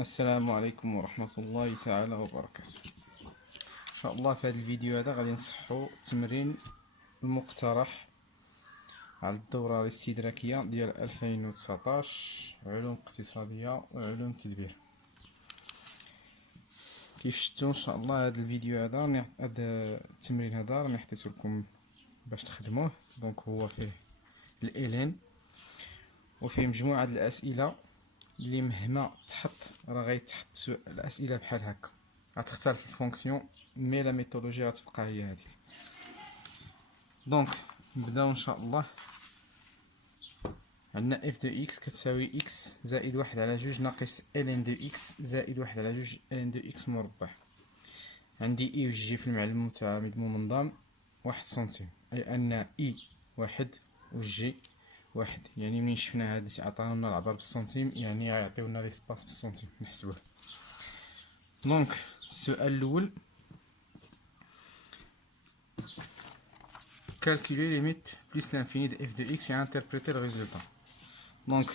السلام عليكم ورحمة الله تعالى وبركاته. إن شاء الله في هذا الفيديو هذا غادي نصحو التمرين المقترح على الدورة الاستدراكية ديال 2019 علوم اقتصادية وعلوم التدبير. كيف شفتوا إن شاء الله هذا الفيديو هذا التمرين هذا راني حطيت لكم باش تخدموه. دونك هو فيه الإلين وفيه مجموعة الأسئلة اللي مهما تحط راه غيتحط الاسئله بحال هكا، غتختلف الفونكسيون مي لا ميثودولوجي غتبقى هي هذيك. دونك نبداو ان شاء الله. عندنا اف دو اكس كتساوي اكس زائد واحد على جوج ناقص الين دو اكس زائد واحد على جوج الين دو اكس مربع. عندي اي وجي في المعلم متعامد منظم واحد سنتيم، اي ان اي واحد وجي واحد، يعني منين شفنا هاد عطاونا العبر بالسنتيم يعني غيعطيونا ليسباس بالسنتيم نحسبوه. دونك السؤال الاول calculer limite plus l'infini de f de x et interpréter le résultat. دونك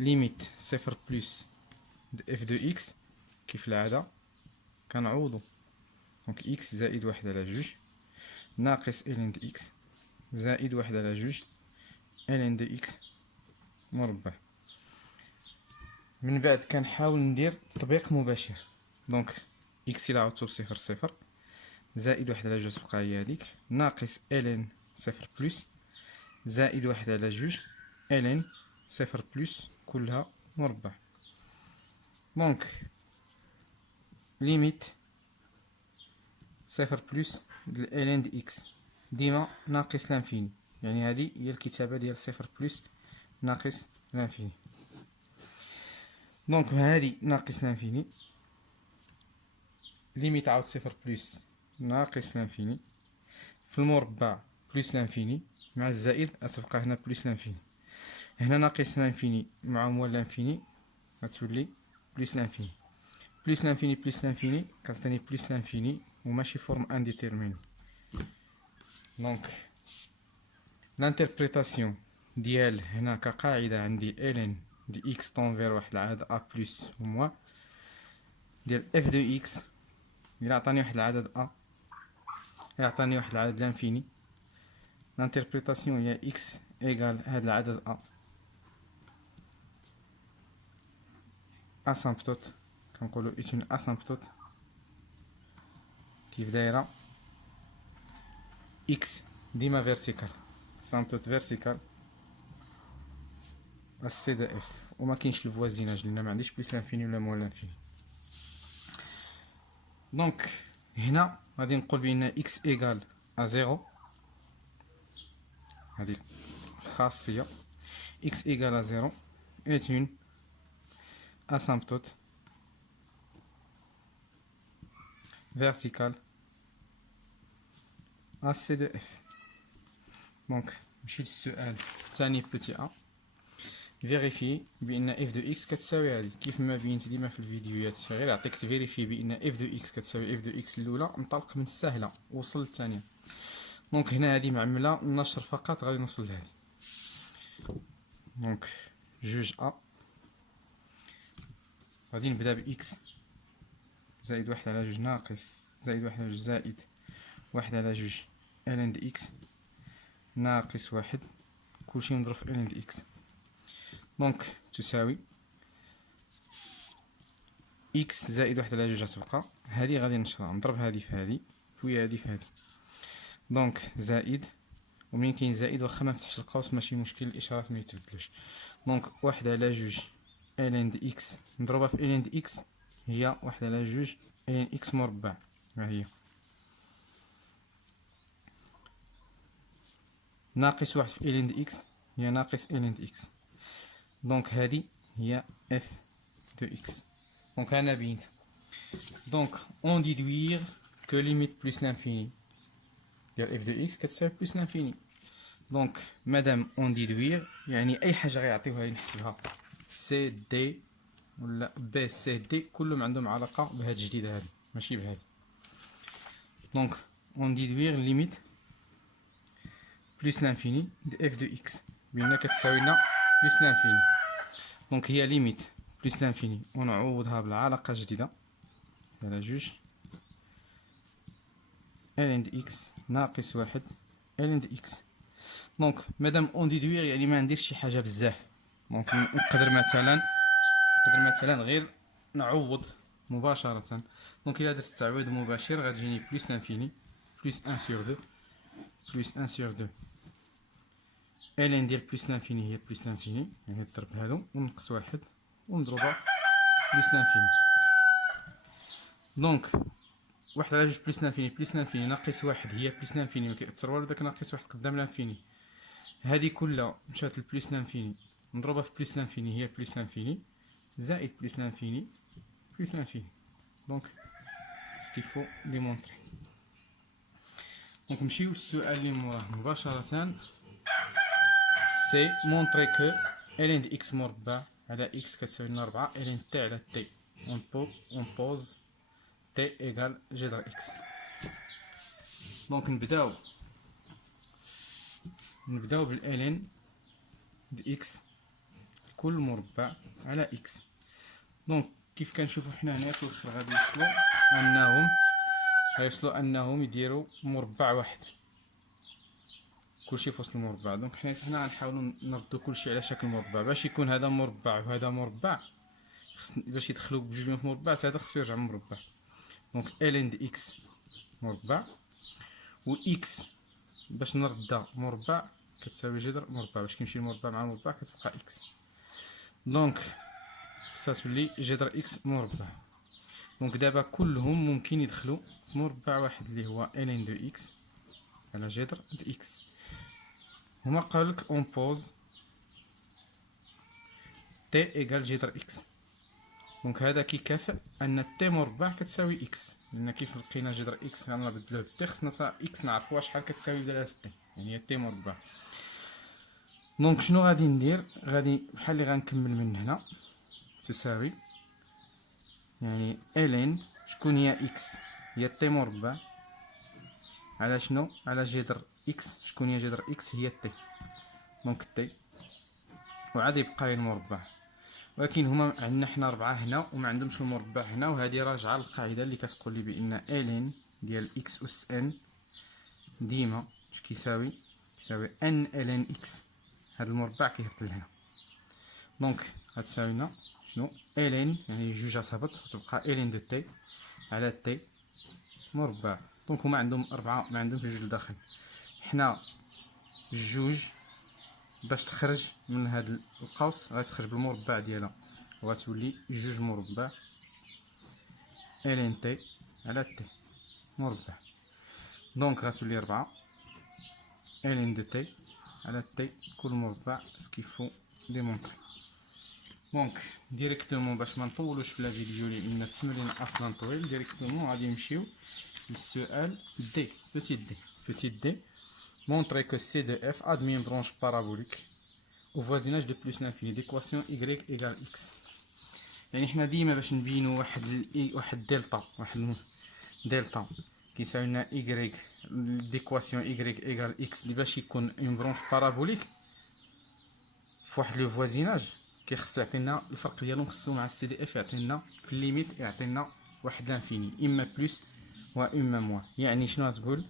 limite صفر بلس de f de x كيف العادة كنعوضو. دونك x زائد واحد على جوج ناقص ln de x زائد واحد على جوج ln de x مربع. من بعد كنحاول ندير تطبيق مباشر. دونك اكس الى عاودتو بصفر صفر زائد واحد على جوج تبقى هي هاديك ناقص الين صفر بلس زائد واحد على جوج الين صفر بلس كلها مربع. دونك ليميت صفر بلس د الين دي اكس ديما ناقص لانفيني، يعني هادي هي الكتابة ديال صفر بلس ناقص لانفيني. دونك هادي ناقص لانفيني ليميت عاود صفر بلس ناقص لانفيني في المربع بلس لانفيني مع الزائد غتبقى هنا بلس لانفيني. هنا ناقص لانفيني مع موال لانفيني غتولي بلس لانفيني. بلس لانفيني بلس لانفيني كتعطيني بلس لانفيني وماشي فورم انديتيرميني. دونك لانتربريتاسيون ديال هنا كقاعدة عندي ln دي اكس طونفير واحد العدد ا بلس و موان ديال اف دو اكس. إلا عطاني واحد العدد ا يعطيني واحد العدد لانفيني، لانتربريتاسيون هي اكس ايغال هاد العدد ا اسامبتوت، كنقولو ايتون اسامبتوت كيف دايرة اكس ديما فيرتيكال اسامبتوت فيرتيكال السي دي اف وما كاينش الفوازيناج لان ما عنديش بلس لانفيني ولا موال لانفيني. دونك هنا غادي نقول بان اكس ايغال ا زيرو، هذيك خاصية اكس ايغال ا زيرو est une asymptote verticale à C de F. دونك نمشي للسؤال الثاني بوتي ا. فيريفي بان اف دو اكس كتساوي هذه كيف ما بينت ديما في الفيديوهات، غير عطيك تفيريفي بان اف دو اكس كتساوي اف دو اكس الاولى انطلق من السهله وصل للثانيه. دونك هنا هذه معمله النشر فقط غادي نوصل لهذه. دونك جوج ا غادي نبدا باكس زائد واحد على جوج ناقص زائد واحد على جوج زائد واحد على جوج الين دي اكس ناقص واحد كلشي مضروب في الين دي اكس. دونك تساوي اكس زائد واحد على جوج غتبقى هادي غادي نشرها نضرب هادي في هادي وهي هادي في هادي. دونك زائد ومنين كاين زائد واخا ما فتحش القوس ماشي مشكل الاشارات ما يتبدلوش. دونك واحد على جوج الين دي اكس نضربها في الين دي اكس هي واحد على جوج الين اكس مربع، ها هي ناقص واحد في الين دي اكس هي ناقص الين دي اكس. دونك هادي هي اف دو اكس. دونك انا بينت. دونك اون ديدوير كو ليميت بلس لانفيني ديال اف دو اكس كتساوي بلس لانفيني. دونك مادام اون ديدوير يعني اي حاجه غيعطيوها نحسبها سي دي ولا بي سي دي كلهم عندهم علاقه بهاد الجديده هادي ماشي بهادي. دونك اون ديدوير ليميت بلس لانفيني دو اف دو اكس بان كتساوي لنا بلس لانفيني. دونك هي ليميت بلس لانفيني ونعوضها بالعلاقة جديدة على جوج ال عند اكس ناقص واحد ال عند اكس. دونك مادام اون ديدوير يعني ما نديرش شي حاجة بزاف، دونك نقدر مثلا غير نعوض مباشرة. دونك إلا درت تعويض مباشر غتجيني بلس لانفيني بلس ان سور دو بلس ان سور دو ال ندير بلس لانفيني هي بلس لانفيني، يعني نضرب هادو ونقص واحد ونضربها بلس لانفيني. دونك واحد على جوج بلس لانفيني ناقص واحد هي بلس لانفيني، مكيأثر والو داك ناقص واحد قدام لانفيني. هادي كلها مشات لبلس لانفيني نضربها في بلس لانفيني هي بلس لانفيني زائد بلس لانفيني بلس لانفيني. دونك سكي فو ديمونطري. دونك نمشيو للسؤال اللي موراه مباشرة. سي مونطري كو ال عند اكس مربع على اكس كتساوي لنا 4 ال عند تي على تي اون بوز تي ايكال جذر اكس. دونك نبداو بالالين د اكس كل مربع على اكس. دونك كيف كنشوفو حنا هنا في الاخر غيوصلوا انهم يديروا مربع واحد كلشي في وسط المربع. دونك حنا غنحاولوا نردو كلشي على شكل مربع باش يكون هذا مربع وهذا مربع، باش يدخلوا بجوج في مربع هذا خصو يرجع مربع. دونك ال عند اكس مربع و اكس باش نردها مربع كتساوي جذر مربع، باش كيمشي المربع مع المربع كتبقى اكس. دونك خصها تولي جذر اكس مربع. دونك دابا كلهم ممكن يدخلوا في مربع واحد اللي هو ال عند اكس على جذر د اكس. هما قالك اون بوز تي ايكال جذر اكس. دونك هذا كيكافئ ان تي مربع كتساوي اكس، لان كيف لقينا جذر اكس غنبدلوه بتي خصنا اكس نعرفوها شحال كتساوي بدلاله تي، يعني هي تي مربع. دونك شنو غادي ندير؟ غادي بحال اللي غنكمل من هنا تساوي يعني الين شكون هي اكس هي تي مربع على شنو؟ على جذر اكس. شكون هي جذر اكس؟ هي تي. دونك تي وعاد يبقى المربع، ولكن هما عندنا حنا 4 هنا وما عندهمش المربع هنا، وهذه راجعه للقاعده اللي كتقول لي بان الين ديال اكس اس ان ديما اش كيساوي ان الين اكس. هذا المربع كيهبط لهنا. دونك غتساوي لنا شنو؟ الين يعني جوج هتهبط وتبقى الين دو تي على تي مربع. دونك هما عندهم 4 ما عندهمش جوج لداخل، حنا جوج باش تخرج من هذا القوس غتخرج بالمربع ديالها وغتولي جوج مربع الين تي على تي مربع. دونك غتولي 4 الين دو تي على تي كل مربع سكيفو ديمونطري. دونك ديريكتومون باش ما نطولوش في لا فيديو لان التمرين اصلا طويل، ديريكتومون غادي نمشيو للسؤال دي بوتيت دي montrer que C de F admet une branche parabolique au voisinage de plus l'infini d'équation y égale x. يعني حنا ديما باش نبينو واحد دلتا كيساوي لنا y ديكواسيون y égale x اللي باش يكون اون برونش بارابوليك في واحد لو فوازيناج كيخص يعطينا الفرق ديالهم، خصو مع السي دي اف يعطينا في الليميت يعطينا واحد لانفيني اما بلس و اما موان. يعني شنو غتقول؟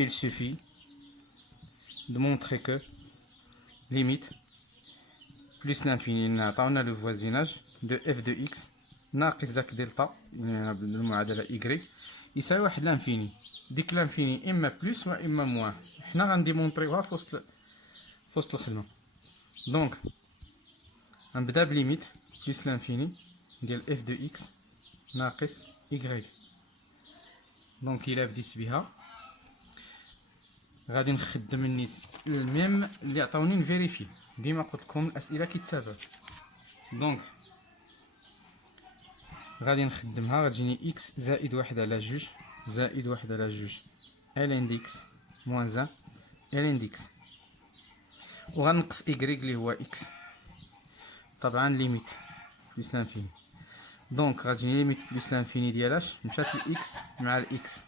il suffit de montrer que limite plus l'infini عطاونا لو فوازيناج دو اف دو اكس ناقص داك دلتا بالمعادله y يساوي واحد لانفيني. ديك لانفيني اما بلس و اما موان، حنا غنديمونطريوها في وسط الخدمه. دونك غنبدا بليميت بلس لانفيني ديال اف دو اكس ناقص y. دونك الا بديت بها غادي نخدم النيت الميم اللي عطاوني نفيريفي. ديما قلت لكم الاسئله كيتابعوا. دونك غادي نخدمها غتجيني اكس زائد واحد على جوج زائد واحد على جوج ال اندكس موان زان ال اندكس وغنقص ايكغيك اللي هو اكس طبعا ليميت بلس لانفيني. دونك غتجيني ليميت بلس لانفيني ديالاش مشات الاكس مع الاكس.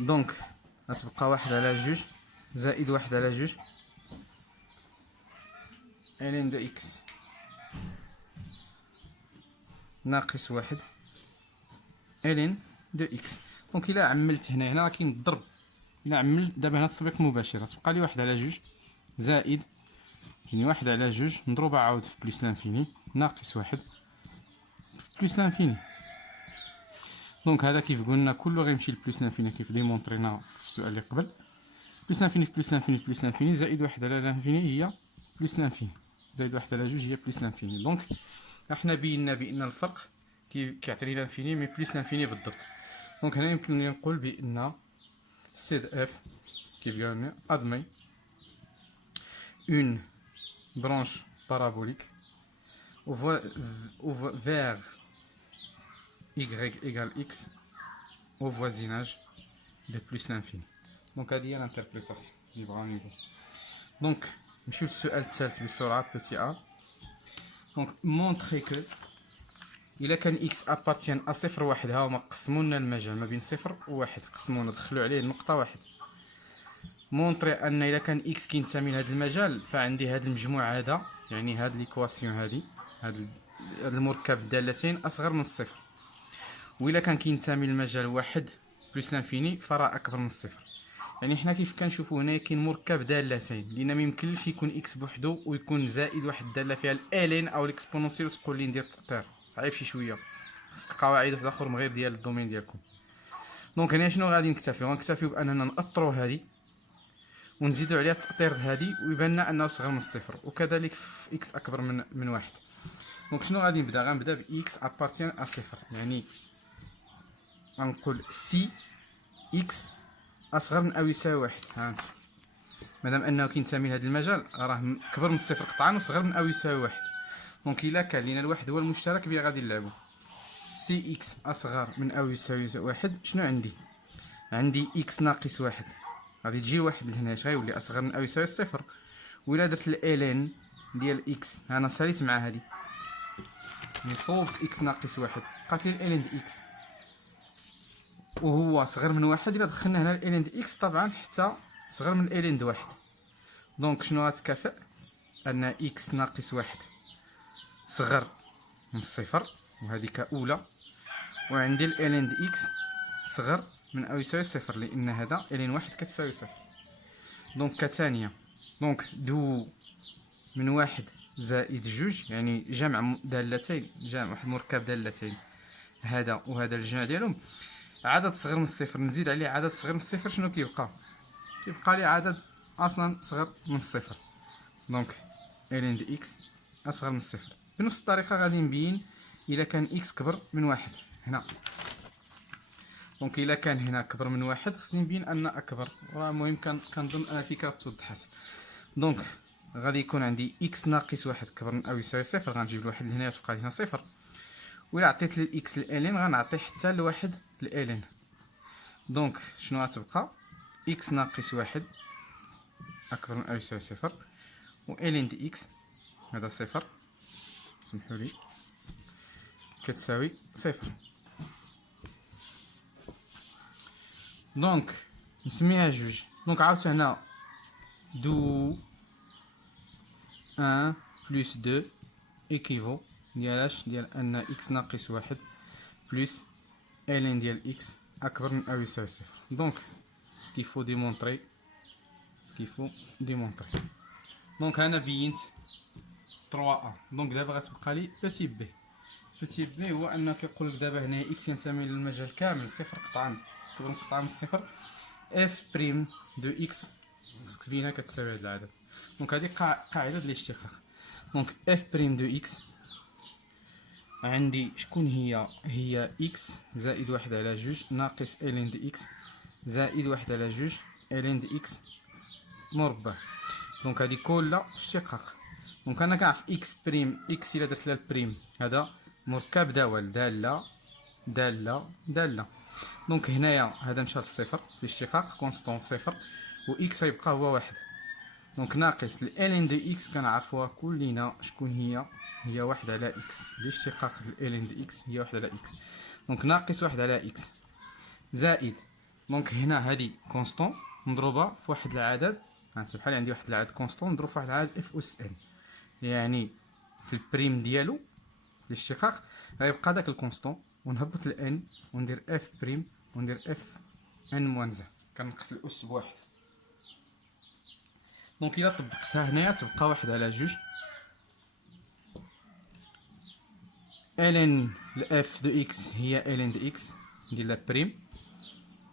دونك غتبقى واحد على جوج زائد واحد على جوج ln دو إكس ناقص واحد ln دو إكس. دونك إلا عملت هنا راه كاين الضرب، إلا عملت دابا هنا تطبيق مباشر تبقى لي واحد على جوج زائد يعني واحد على جوج مضروبة عاود في بليس لانفيني ناقص واحد في بليس لانفيني. دونك هذا كيف قلنا كله غيمشي لبليس لانفيني كيف ديمونطرينا في السؤال اللي قبل. بليس لانفيني في بليس لانفيني في بليس لانفيني زائد واحد على لانفيني هي بليس لانفيني زائد واحد على جوج هي بليس لانفيني. دونك احنا بينا بان الفرق كيعطيني لانفيني مي بليس لانفيني بالضبط. دونك هنا يمكن نقول بان سي دو اف كيف قالنا ادمي اون برانش parabolique vers y égale x au voisinage de plus l'infini. Donc هذه هي l'interprétation اللي بغا ندير. دونك نمشيو للسؤال الثالث بسرعة بوتي ا. دونك مونطري كو إلا كان x appartient à صفر واحد، ها هما قسموا لنا المجال ما بين صفر وواحد، قسمونا دخلوا عليه نقطة واحد. مونطري ان الا كان اكس كينتمي لهذا المجال فعندي هذا المجموع هذا يعني هاد ليكواسيون هاد المركب الدالتين اصغر من الصفر، والا كان كينتمي للمجال واحد بلس لانفيني فراه اكبر من الصفر. يعني حنا كيف كنشوفوا هنا كاين مركب دالتين لان ما يمكنش يكون اكس بوحدو ويكون زائد واحد الداله فيها الالين او الاكسبونونسيال وتقول لي ندير التأطير صعيب شي شويه، خصك قواعد واحد اخر من غير ديال الدومين ديالكم. دونك هنا شنو غادي نكتفيو باننا نأطرو هذه ونزيدوا عليها التأطير هذه ويبان لنا انه صغر من الصفر، وكذلك في اكس اكبر من واحد. دونك شنو غادي نبدا؟ غنبدا ب اكس ابارتيان ا صفر، يعني غنقول سي اكس اصغر من او يساوي واحد. ها انت مادام انه كينتمي لهذا المجال راه كبر من الصفر قطعا وصغر من او يساوي واحد. دونك الا كان لينا الواحد هو المشترك بيه غادي نلعبو. سي اكس اصغر من او يساوي واحد، شنو عندي اكس ناقص واحد، غادي تجي واحد لهنا اش غيولي اصغر من او يساوي صفر. وإلا درت الالين ديال اكس انا ساليت مع هادي ملي صوبت اكس ناقص واحد بقات لي الالين ديال اكس وهو صغر من واحد. الا دخلنا هنا الالين ديال اكس طبعا حتى صغر من الالين د واحد. دونك شنو غتكافئ؟ ان اكس ناقص واحد صغر من الصفر وهذيك اولى، وعندي الالين د اكس صغر من او يساوي صفر لان هذا الين واحد كتساوي صفر. دونك كثانيه دونك دو من واحد زائد جوج يعني جمع دالتين، جمع واحد مركب دالتين هذا وهذا الجمع ديالهم عدد صغر من الصفر نزيد عليه عدد صغر من الصفر، شنو كيبقى لي عدد اصلا صغر من الصفر. دونك الين دي اكس اصغر من الصفر. بنفس الطريقه غادي نبين الا كان اكس كبر من واحد هنا. دونك الا كان هنا كبر من واحد خصني نبين ان اكبر، راه المهم كنظن ان الفكره توضحات. دونك غادي يكون عندي اكس ناقص واحد كبر من او يساوي صفر، غنجيب الواحد لهنا تبقى هنا صفر، وإلا عطيت للاكس الالين غنعطي حتى الواحد الالين. دونك شنو غتبقى؟ اكس ناقص واحد اكبر من او يساوي صفر، و الين دي اكس هذا صفر سمحوا لي كتساوي صفر. دونك نسميها جوج. دونك عاوت هنا دو 1 بلس 2 ايكيفو ديالاش ديال ان اكس ناقص واحد بلس الين ديال اكس اكبر من او يساوي صفر. دونك سكيفو ديمونطري دونك انا بينت 3 ا. دونك دابا غتبقى لي بوتي بي. بوتي بي هو ان كيقول لك دابا هنا اكس ينتمي للمجال كامل صفر قطعا كبر من قطعا من الصفر، اف بريم دو اكس خصك تبينها كتساوي هاد العدد. دونك هادي قاعده ديال الاشتقاق. دونك اف بريم دو اكس عندي شكون هي اكس زائد واحد على جوج ناقص الين دي اكس زائد واحد على جوج الين دي اكس مربع. دونك هادي كلها اشتقاق. دونك انا كنعرف اكس بريم اكس الا درت لها البريم هذا مركب دوال داله. دونك هنايا هذا مشى للصفر في الاشتقاق كونستون صفر، و اكس غيبقى هو واحد. دونك ناقص الالين دي اكس كنعرفوها كلنا شكون هي واحد على اكس، الاشتقاق الالين دي اكس هي واحد على اكس. دونك ناقص واحد على اكس زائد دونك هنا هادي كونستون مضروبه في واحد العدد، هانت بحال عندي واحد العدد كونستون مضروب في واحد العدد اف اس ان، يعني في البريم ديالو الاشتقاق غيبقى داك الكونستون، ونهبط الان وندير اف بريم وندير اف ان موان زان، كنقص الاس بواحد. دونك الا طبقتها هنايا تبقى واحد على جوج ln الاف دو اكس هي ln دو اكس ندير لها بريم،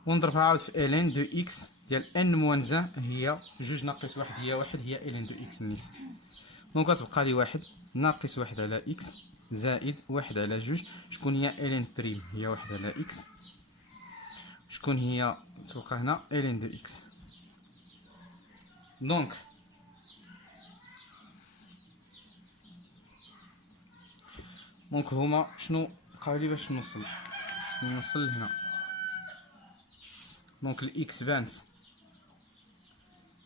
ونضربها عاود في ln دو اكس ديال ان موان زان هي جوج ناقص واحد هي واحد، هي ln دو اكس نيس. دونك غتبقى لي واحد ناقص واحد على اكس زائد واحد على جوج، شكون هي ln بريم هي واحد على اكس، شكون هي تبقى هنا ln دو اكس. دونك هما شنو بقاو لي باش نوصل لهنا. دونك الاكس بانت،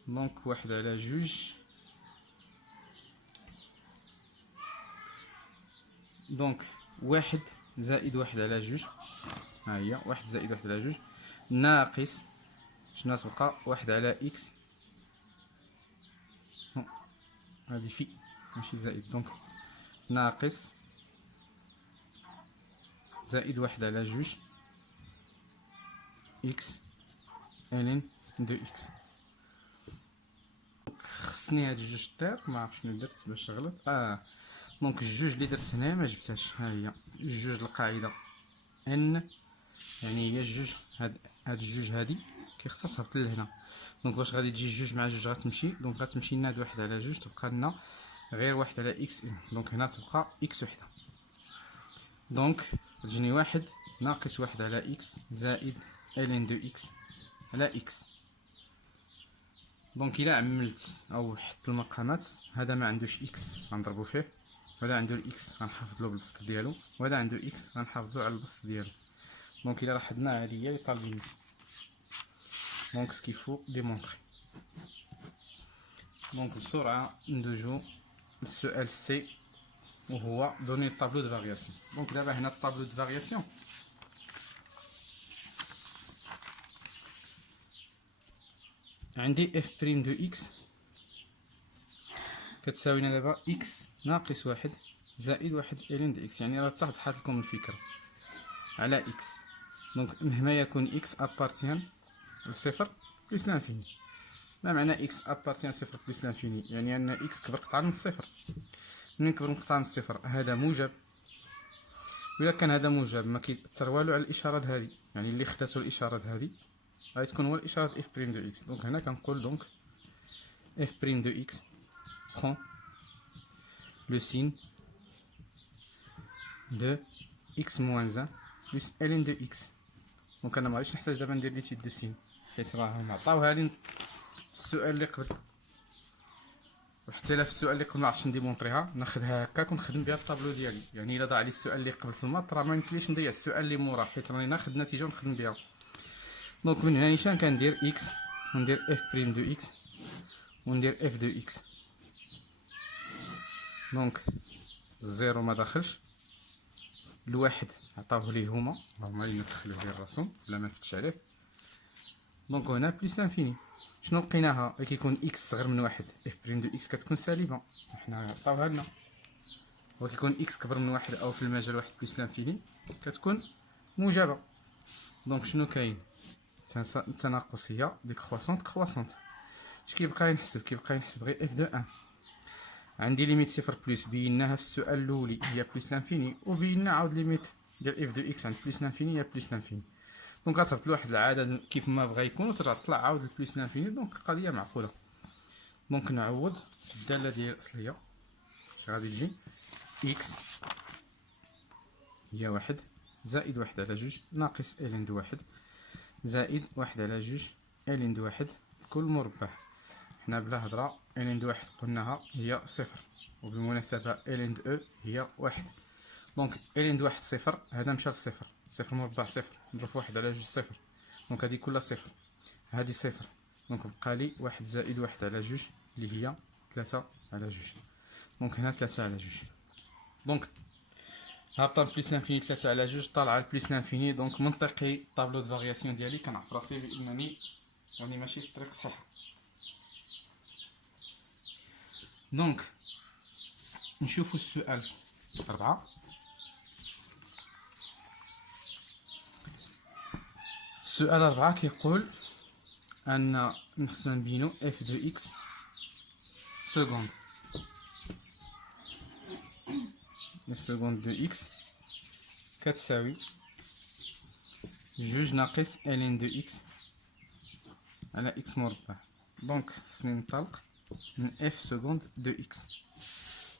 دونك واحد على جوج، دونك واحد زائد واحد على جوج، ها هي واحد زائد واحد على جوج ناقص شنو تبقى واحد على اكس، هادي في ماشي زائد، دونك ناقص زائد واحد على جوج اكس ln دو اكس. خصني هاد الجوج طير، ما عرفت شنو درت باش غلط. دونك الجوج اللي درت هنايا ما جبتهاش، ها هي الجوج القاعده ان، يعني هي الجوج هاد الجوج هادي كي خصها تهبط لهنا. دونك باش غادي تجي جوج مع جوج غتمشي، دونك غتمشي لنا هاد واحد على جوج، تبقى لنا غير واحد على اكس ان، دونك هنا تبقى اكس وحده. دونك تجيني واحد ناقص واحد على اكس زائد ln دو اكس على اكس. دونك الا عملت او حط المقامات، هذا ما عندوش اكس غنضربو فيه، وهذا عنده الاكس غنحافظ له بالبسط ديالو، وهذا عنده اكس غنحافظ له على البسط ديالو. دونك الا لاحظنا هذه هي اللي طالبين. دونك سكيفو ديمونطري. دونك بسرعه ندوزو للسؤال سي، وهو دوني الطابلو دو فارياسيون. دونك دابا هنا الطابلو دو فارياسيون عندي اف بريم دو اكس كتساوينا دابا اكس ناقص واحد زائد واحد ln دو اكس، يعني راه اتضحت لكم الفكره على اكس. دونك مهما يكون اكس ابارتيان لصفر بلس لانفيني. ما معنى اكس ابارتيان صفر بلس لانفيني؟ يعني ان اكس كبر قطعه من الصفر. منين كبر قطعه من الصفر هذا موجب، وإلا كان هذا موجب ما كيتأثر والو على الاشارات هذه، يعني اللي خداتو الاشارات هذه غتكون هو الاشاره اف بريم دو اكس. دونك هنا كنقول دونك اف بريم دو اكس prend le signe de x moins 1 plus ln de x. دونك انا مغاديش نحتاج دابا ندير ليتيد دو سين، حيت راهم عطاوها لي في السؤال اللي قبل، وحتى لا في السؤال اللي قبل ما عرفتش نديمونطريها، ناخذها هكاك ونخدم بها الطابلو ديالي. يعني الا ضاع لي السؤال اللي قبل في الماط راه ما يمكنليش نضيع السؤال اللي موراه، حيت راني ناخذ النتيجه ونخدم بها. دونك من هنا نيشان كندير اكس وندير اف بريم دو اكس وندير اف دو اكس. دونك الزيرو ما داخلش، الواحد عطاوه ليه هما اللي ندخلو ليه الرسوم بلا ما نفتش عليه. دونك هنا بليس لانفيني شنو لقيناها؟ كيكون اكس صغر من واحد اف بريم دو اكس كتكون سالبه، حنا عطاوها لنا. وكيكون اكس كبر من واحد او في المجال واحد بليس لانفيني كتكون موجبه. دونك شنو كاين؟ تناقصيه ديكرواسونت. اش كيبقى ينحسب؟ كيبقى ينحسب غير اف دو ان. عندي ليميت صفر بلس بيناها في السؤال الاولي هي بلس لانفيني، وبينا عاود ليميت ديال اف دو اكس عند بلس لانفيني هي بلس لانفيني. دونك غتهبط لواحد العدد كيف ما بغا يكون وترجع تطلع عاود البلس لانفيني. دونك القضيه معقوله. دونك نعوض في الداله ديال الاصليه، اش غادي تجي؟ اكس هي واحد زائد واحد على جوج ناقص ln دو واحد زائد واحد على جوج ln دو واحد كل مربع. حنا بلا هضره ln دو واحد قلناها هي صفر، وبالمناسبه ln دو او هي واحد. دونك ln دو واحد صفر، هذا مشى لصفر، صفر مربع صفر نضرب في واحد على جوج صفر، دونك هادي كلها صفر، هادي صفر. دونك بقى لي واحد زائد واحد على جوج اللي هي ثلاثة على جوج. دونك هنا ثلاثة على جوج. دونك هابطه بليس لانفيني 3 على 2 طالعه لبليس لانفيني. دونك منطقي طابلو دو فارياسيون ديالي كنعرف راسي بانني راني ماشي في الطريق الصحيحه. دونك نشوفوا السؤال 4. السؤال 4 كيقول ان خصنا نبينو اف دو اكس سكوند. السكوند دو اكس كتساوي جوج ناقص الين دو اكس على اكس مربع. دونك خصني ننطلق من اف سكوند دو اكس.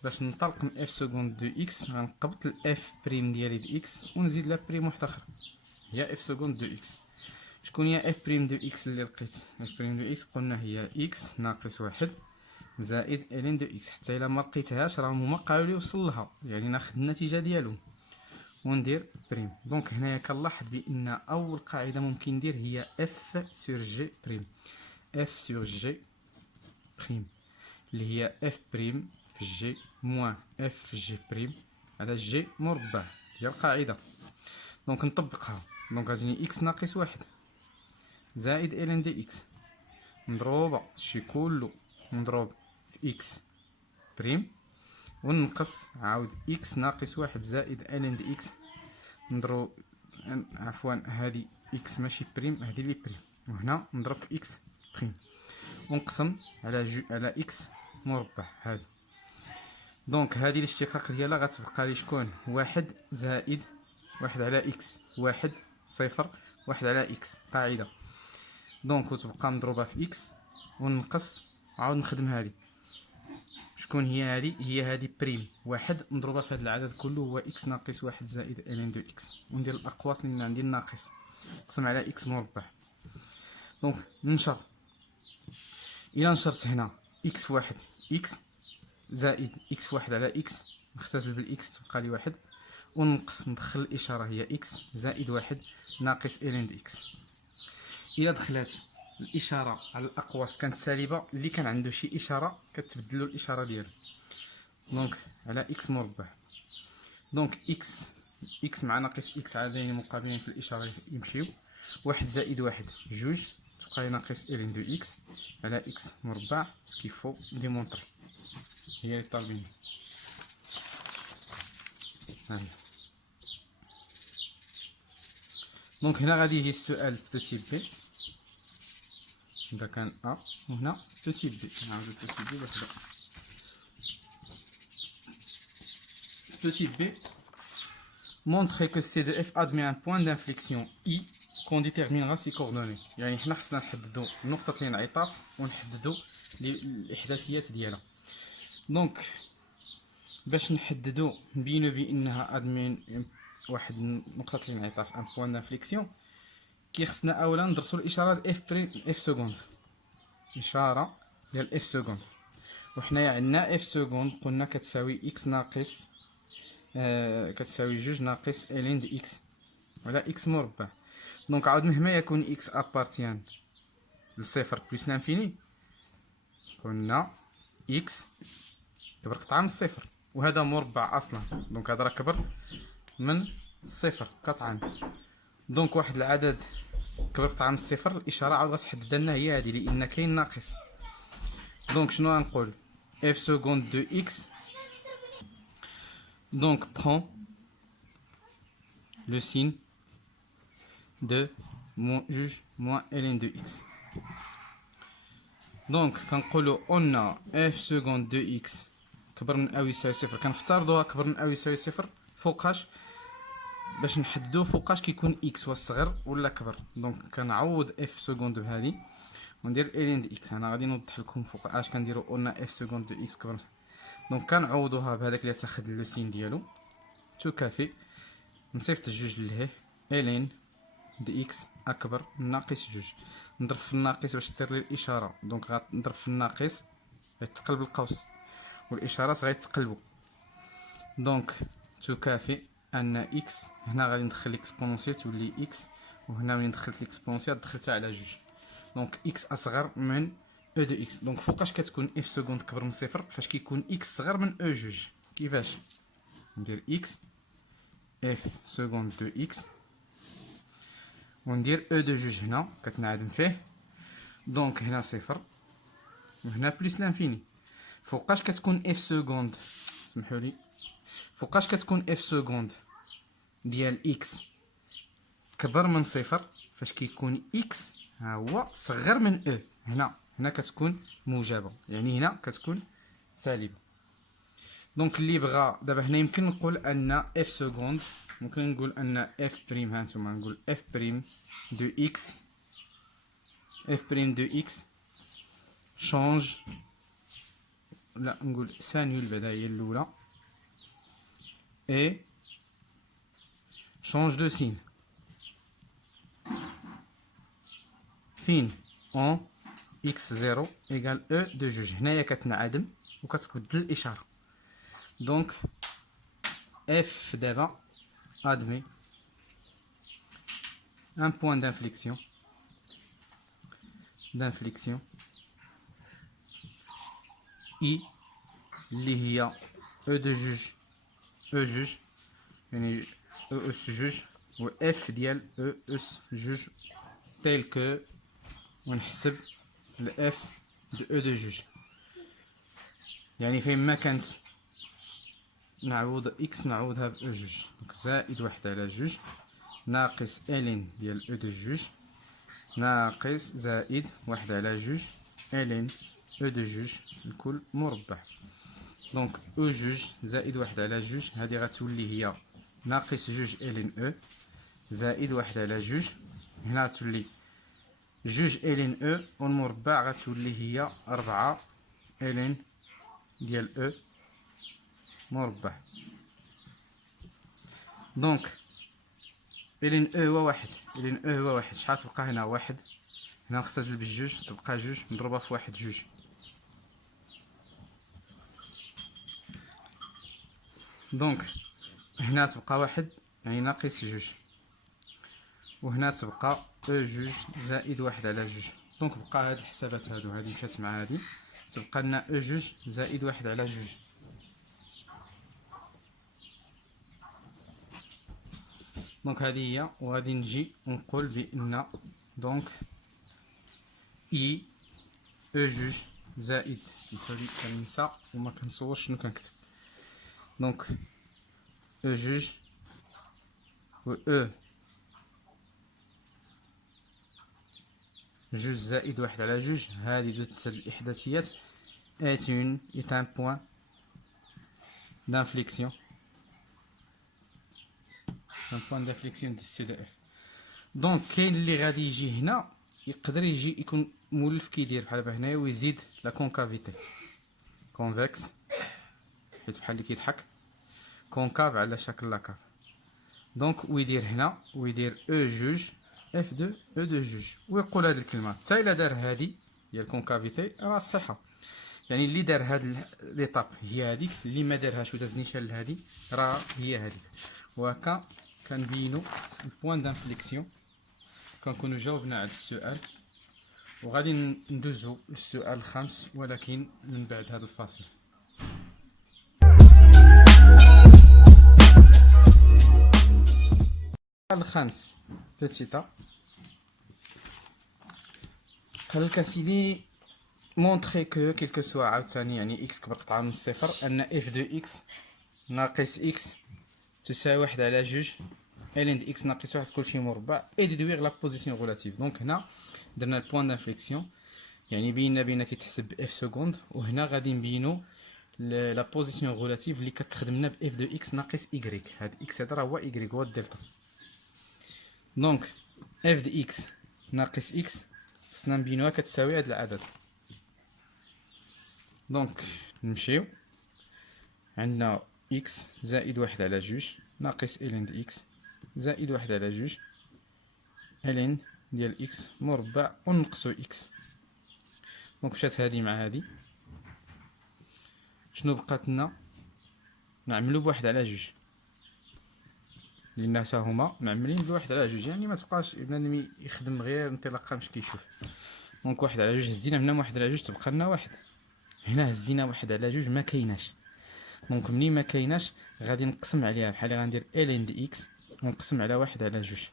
باش ننطلق من اف سكوند دو اكس غنقبط الاف بريم ديالي دو اكس ونزيد لا بريم واحده اخرى هي اف سكوند دو اكس. شكون هي اف بريم دو اكس اللي لقيت؟ اف بريم دو اكس قلنا هي اكس ناقص واحد زائد الين دو اكس. حتى الا ما لقيتهاش راهم هما قالوا لي وصل لها، يعني ناخذ النتيجه ديالهم وندير بريم. دونك هنايا كنلاحظ بان اول قاعده ممكن ندير هي اف سور جي بريم. اف سور جي بريم اللي هي اف بريم في جي موان اف في جي بريم على جي مربع هي القاعده. دونك نطبقها. دونك غتجيني اكس ناقص واحد زائد الين دي اكس مضروبه شي كله مضروب في اكس بريم ونقص عاود اكس ناقص واحد زائد الين دي اكس نضرب عفوا هادي اكس ماشي بريم هادي لي بريم وهنا نضرب في اكس بريم ونقسم على على اكس مربع هادي. دونك هادي الاشتقاق ديالها غتبقى لي شكون واحد زائد واحد على اكس واحد صفر واحد على اكس قاعده. دونك وتبقى مضروبه في اكس ونقص عاود نخدم هادي. شكون هي هادي؟ هي هادي بريم واحد مضروبه في هاد العدد كله هو اكس ناقص واحد زائد الين دو اكس وندير الاقواس اللي عندي الناقص نقسم على اكس مربع. دونك ننشر. الى نشرت هنا اكس واحد اكس زائد اكس واحد على اكس نختزل بالاكس تبقى لي واحد ونقص ندخل الاشاره هي اكس زائد واحد ناقص الين دو اكس. الى دخلات الاشاره على الاقواس كانت سالبه اللي كان عنده شي اشاره كتبدلوا الاشاره ديالو. دونك على اكس مربع. دونك اكس مع ناقص اكس عادين مقابلين في الاشاره يمشيو. واحد زائد واحد جوج تبقى لي ناقص الين دو اكس على اكس مربع سكيفو ديمونطري هي اللي طالبين. دونك هنا غادي يجي السؤال بوتي بي. إذا كان أ وهنا بوتي بي نعاودو بوتي بي وحدة. Petit b montrer que C de f admet un point d'inflexion I qu'on déterminera ses coordonnées. يعني حنا خصنا نحددو نقطة الانعطاف ونحددو الإحداثيات ديالها. دونك باش نحددو نبينو بأنها أدمين واحد نقطة الانعطاف ان بوان دانفليكسيون كي خصنا أولا ندرسو الإشارة د اف بريم اف سكوند. إشارة ديال اف سكوند وحنايا عندنا اف سكوند قلنا كتساوي اكس ناقص كتساوي جوج ناقص الين دو اكس على اكس مربع. دونك عاود مهما يكون اكس ابارتيان لصفر بلس لانفيني قلنا اكس كبر قطعة من الصفر وهذا مربع اصلا دونك هذا راه كبر من الصفر قطعا. دونك واحد العدد كبر قطعة من الصفر الاشاره عاود غتحدد لنا هي هذه لان كاين ناقص. دونك شنو غنقول اف سكوند دو اكس. Donc prends le signe de juge moins ln de x. Donc كنقولوا on f seconde de x كبر من او يساوي صفر كنفترضوها كبر من او يساوي صفر فوقاش باش نحددو فوقاش كيكون x والصغر ولا كبر. دونك كنعوض f seconde بهذه وندير ln de x. انا غادي نوضح لكم فوقاش كنديروا on f seconde de x كبر. دونك كنعوضوها بهذاك اللي تاخذ لو سين ديالو تو كافي نصيفط الجوج لهيه الين دي اكس اكبر من ناقص جوج نضرب في الناقص باش دير لي الاشاره. دونك غنضرب في الناقص غيتقلب القوس والاشارات غيتقلبوا. دونك تو كافي ان اكس هنا غادي ندخل الاكسبونونسيال تولي اكس وهنا ملي دخلت الاكسبونونسيال دخلتها على جوج. دونك اكس اصغر من او دو اكس. دونك فوقاش كتكون اف سكوند كبر من صفر فاش كيكون اكس صغر من او جوج. كيفاش ندير اكس اف سكوند دو اكس، وندير او دو جوج هنا كتنعدم فيه. دونك هنا صفر وهنا بلس لانفيني. فوقاش كتكون اف سكوند، سمحولي، فوقاش كتكون اف سكوند ديال اكس كبر من صفر؟ فاش كيكون اكس ها هو صغر من او. هنا كتكون موجبه، يعني هنا كتكون سالبه. دونك اللي بغى دابا هنا يمكن نقول ان اف سكوند، ممكن نقول ان اف بريم، ها نتوما نقول اف بريم دو اكس، اف بريم دو اكس شونج، لا نقول سانيول بعدا هي الاولى، اي شونج دو سين فين اون اكس زيرو ايكال او دو جوج. هنايا كتنعدم وكتبدل الاشاره. دونك اف دابا ادمي ان بوين d'inflexion اي اللي هي او دو جوج، او جوج يعني او اس جوج، و اف ديال او اس جوج تيل كو، ونحسب الاف دو او دو جوج. يعني فين ما كانت نعوض اكس نعوضها ب او جوج، دونك زائد واحد على جوج ناقص الين ديال او دو جوج ناقص زائد واحد على جوج الين او دو جوج الكل مربع. دونك او جوج زائد واحد على جوج هادي غتولي هي ناقص جوج الين او زائد واحد على جوج، هنا غتولي جوج الين او والمربع غتولي هي ربعة الين ديال او مربع. دونك الين او هو واحد، الين او هو واحد، شحال تبقى هنا؟ واحد. هنا نختزل بالجوج تبقى جوج مضروبة في واحد جوج. دونك هنا تبقى واحد يعني ناقص جوج، وهنا تبقى او جوج زائد واحد على جوج. دونك بقى هاد الحسابات هادو، هادي مشات مع هادي، تبقى لنا او جوج زائد واحد على جوج. دونك هادي هي، وغادي نجي ونقول بان دونك اي او جوج زائد، سمحولي كننسى وما كنصورش شنو كنكتب. دونك او جوج و او جوج زائد واحد على جوج، هادي دوت الإحداثيات est un point d'inflexion، un point d'inflexion ديال سي دي اف. دونك كاين اللي غادي يجي هنا يقدر يجي يكون مولف كيدير بحال دابا هنايا ويزيد لا كونكافيتي، كونفكس حيت بحال اللي كيضحك، كونكاف على شكل لاكاف. دونك ويدير هنا ويدير او جوج اف دو او دو جوج ويقول هاد الكلمه. حتى الا دار هادي ديال كونكافيتي راه صحيحه، يعني اللي دار هاد ليطاب هي هذيك، اللي ما دارهاش وداز نيشان لهادي راه هي هذيك. وهكا كنبينوا البوان دانفليكسيون، كنكونوا جاوبنا على السؤال. وغادي ندوزو للسؤال الخامس ولكن من بعد هذا الفاصل. الخامس بوتيتا قال لك اسيدي مونطخي كو كيلكو سوا عاوتاني يعني اكس كبر قطعه من الصفر ان اف دو اكس ناقص اكس تساوي واحد على جوج الين دي اكس ناقص واحد كلشي مربع اي ديدويغ لا بوزيسيون غولاتيف. دونك هنا درنا البوان دانفليكسيون، يعني بينا بينا كيتحسب ب اف سكوند، وهنا غادي نبينو لا بوزيسيون غولاتيف اللي كتخدمنا ب اف دو اكس ناقص ايكغيك. هاد اكس هذا راه هو ايكغيك، هو الدلتا. دونك اف دو اكس ناقص اكس خصنا نبينوها كتساوي هاد العدد. دونك نمشيو عندنا اكس زائد واحد على جوج ناقص الين دي اكس زائد واحد على جوج الين ديال اكس مربع ونقصو اكس. دونك مشات هادي مع هادي، شنو بقات لنا؟ نعملو بواحد على جوج، لان حتى هما معملين بواحد على جوج، يعني ما تبقاش بنادم يخدم غير انطلاقا باش كيشوف. دونك واحد على جوج هزينا هنا، واحد على جوج تبقى لنا واحد، هنا هزينا واحد على جوج ما كايناش. دونك منين ما كايناش غادي نقسم عليها، بحال غندير الين دي اكس ونقسم على واحد على جوج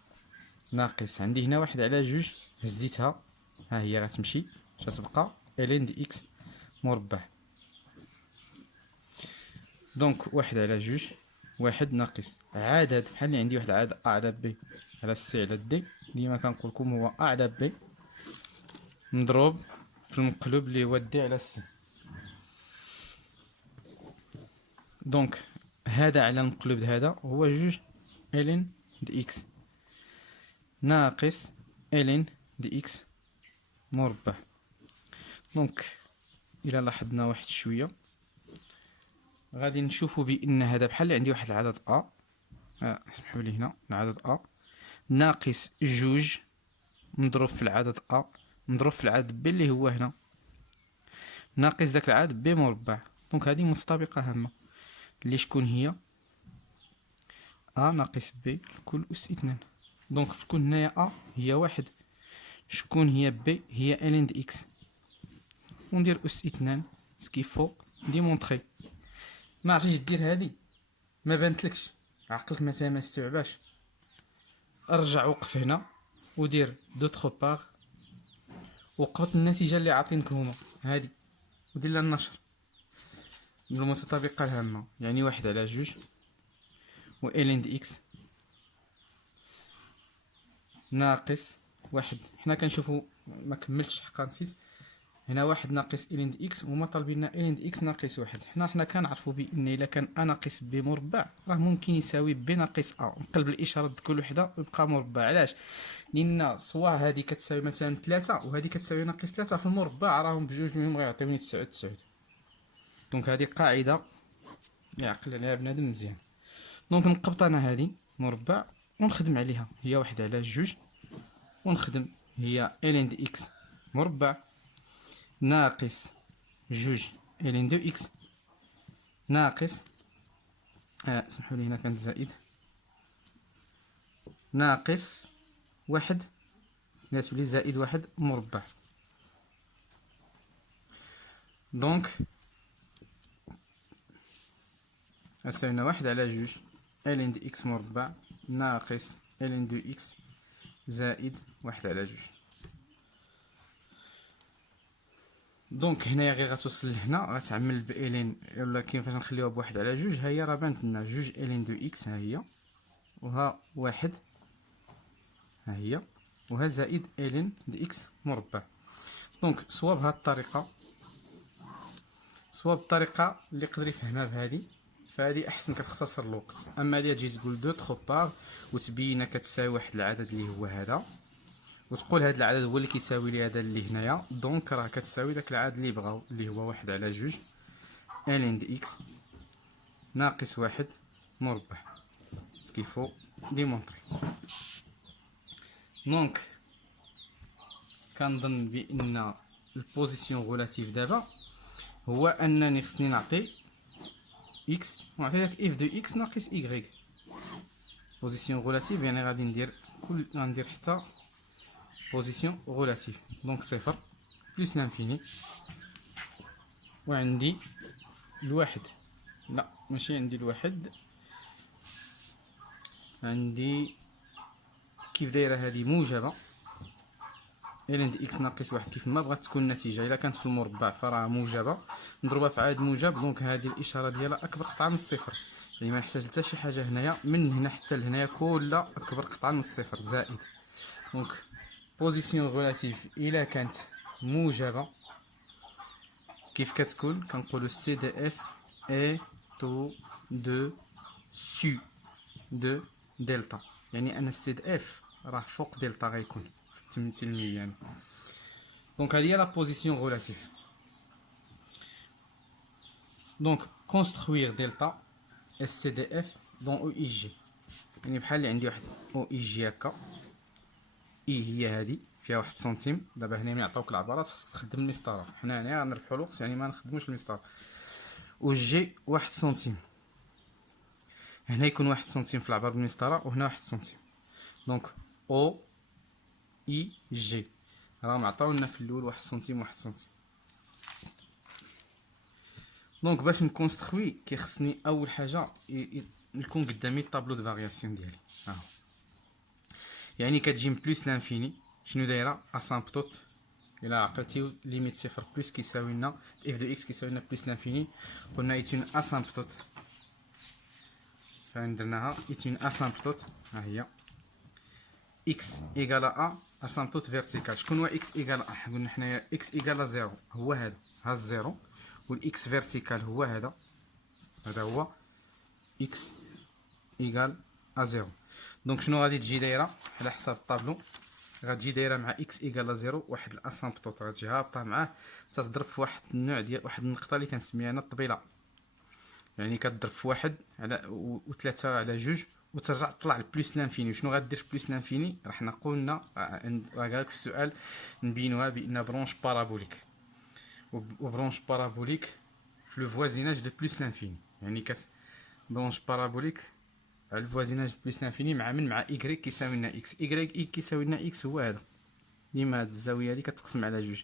ناقص، عندي هنا واحد على جوج هزيتها ها هي غتمشي، غتبقى الين دي اكس مربع. دونك واحد على جوج واحد ناقص عدد بحال اللي عندي واحد العدد ا على بي على سي على دي، ديما كنقول لكم هو ا على بي مضروب في المقلوب اللي هو دي على سي. دونك هذا على المقلوب هذا هو جوج الين دي اكس ناقص الين دي اكس مربع. دونك الى لاحظنا واحد شويه غادي نشوفوا بان هذا بحال اللي عندي واحد العدد اسمحوا لي هنا العدد ناقص جوج مضروب في العدد مضروب في العدد بي اللي هو هنا ناقص داك العدد بي مربع. دونك هذه متطابقه هامه اللي شكون هي ناقص بي كل اس 2. دونك شكون هنايا هي واحد، شكون هي بي هي الين دي اكس، وندير اس 2 سكيفو ديمونطري. ما عرفتيش دير هادي ما بانتلكش عقلك ما استوعباش، ارجع وقف هنا ودير دوطخ باغ وقبط النتيجه اللي عاطينك هما هادي ودير لها النشر بالمتطابقه الهامه، يعني واحد على جوج و الين دي اكس ناقص واحد. حنا كنشوفو ما كملتش حقا نسيت هنا واحد ناقص الين دي اكس وهما طالبيننا الين دي اكس ناقص واحد. حنا كنعرفو بان الا كان ا ناقص بي مربع راه ممكن يساوي بي ناقص نقلب الاشارات كل وحده ويبقى مربع. علاش؟ لان سوا هذه كتساوي مثلا 3 وهذه كتساوي ناقص 3 في المربع راهم بجوج منهم غيعطيوني 9. دونك هذه قاعده يعقل عليها بنادم مزيان. دونك نقبط انا هذه مربع ونخدم عليها هي واحد على جوج ونخدم هي الين دي اكس مربع ناقص جوج الين دو اكس ناقص سمحوا لي هنا كانت زائد ناقص واحد لا تولي زائد واحد مربع. دونك غتساوينا واحد على جوج الين دي اكس مربع ناقص الين دو اكس زائد واحد على جوج. دونك هنايا غير غتوصل لهنا غتعمل بالين ولا كاين فاش نخليوها بواحد على جوج ها هي راه بانت لنا جوج الين دو اكس ها هي وها واحد ها هي وها زائد الين دي اكس مربع. دونك سوا بهاد الطريقه سوا بالطريقه اللي يقدر يفهمها بهادي فهادي احسن كتختصر الوقت. اما هادي تجي تقول دو تخوبار وتبينها كتساوي واحد العدد اللي هو هذا وتقول هذا العدد هو اللي كيساوي لي هذا اللي هنايا، دونك راه كتساوي داك العدد اللي بغاو اللي هو واحد على جوج الين دي اكس ناقص واحد مربع سكيفو ديمونطري. دونك كنظن بان البوزيسيون غولاتيف دابا هو انني خصني نعطي اكس ونعطي داك اف دو اكس ناقص ايغريك. بوزيسيون غولاتيف يعني غادي ندير حتى بوزيسيون غولاتيف. دونك صفر بلس لانفيني وعندي الواحد لا ماشي عندي الواحد عندي كيف دايره هذه موجبه الين دي اكس ناقص واحد كيف ما بغات تكون النتيجه الا كانت في المربع فراه موجبه نضربها في عدد موجب. دونك هذه الاشاره ديالها اكبر قطعه من الصفر يعني ما نحتاج حتى شي حاجه هنايا من هنا حتى لهنايا كلها اكبر قطعه من الصفر زائد. دونك بوزيسيون غولاتيف الا كانت موجبه كيف كتكون كنقولوا سي دي اف اي تو دو سو دو دلتا يعني ان سي دي اف راه فوق دلتا غيكون في التمثيل الميديان. دونك هذه هي لا بوزيسيون غولاتيف. دونك كونستروير دلتا اس سي دي اف دون او اي جي يعني بحال اللي عندي واحد او اي جي هكا اي هي هذه فيها واحد سنتيم. دابا هنا ملي عطاوك العبارات خصك تخدم المسطره، حنا هنا غنربحوا الوقت يعني ما نخدموش المسطره. و جي واحد سنتيم هنا يكون واحد سنتيم في العبار بالمسطره وهنا واحد سنتيم. دونك او اي جي راهم عطاونا في الاول واحد سنتيم واحد سنتيم. دونك باش نكونستروي كيخصني اول حاجه نكون قدامي الطابلو دو فارياسيون ديالي. ها هو. يعني كتجي من بلس لانفيني شنو دايره اسامبتوت. الى عقلتيو ليميت صفر بلس كيساوي لنا اف دو اكس كيساوي لنا بلس لانفيني. قلنا ايتون اسامبتوت، فين درناها ايتون اسامبتوت. ها هي اكس ايكال ا اسامبتوت فيرتيكال. شكون هو اكس ايكال ا؟ قلنا حنايا اكس ايكال زيرو هو هذا، ها الزيرو، والاكس فيرتيكال هو هذا، هذا هو اكس ايكال ا زيرو. دونك شنو غادي تجي دايره على حساب الطابلو؟ غتجي دايره مع اكس ايكال زيرو واحد الاسامبتوت غتجي هابطه معاه تضرب في واحد النوع ديال واحد النقطه اللي كنسميها انا الطبيله. يعني كتضرب في واحد على وثلاثة على جوج وترجع تطلع البلوس لانفيني. شنو غدير في بلوس لانفيني؟ راه حنا قلنا راه قالك في السؤال نبينوها بان برونش بارابوليك، وبرونش بارابوليك في لو فوازيناج دو بلوس لانفيني. يعني برونش بارابوليك على الفوازيناج بلوس لانفيني مع من مع ايكغيك كيساوي لنا اكس. ايكغيك كيساوي لنا اكس هو هذا، ديما هاد الزاويه هادي كتقسم على جوج.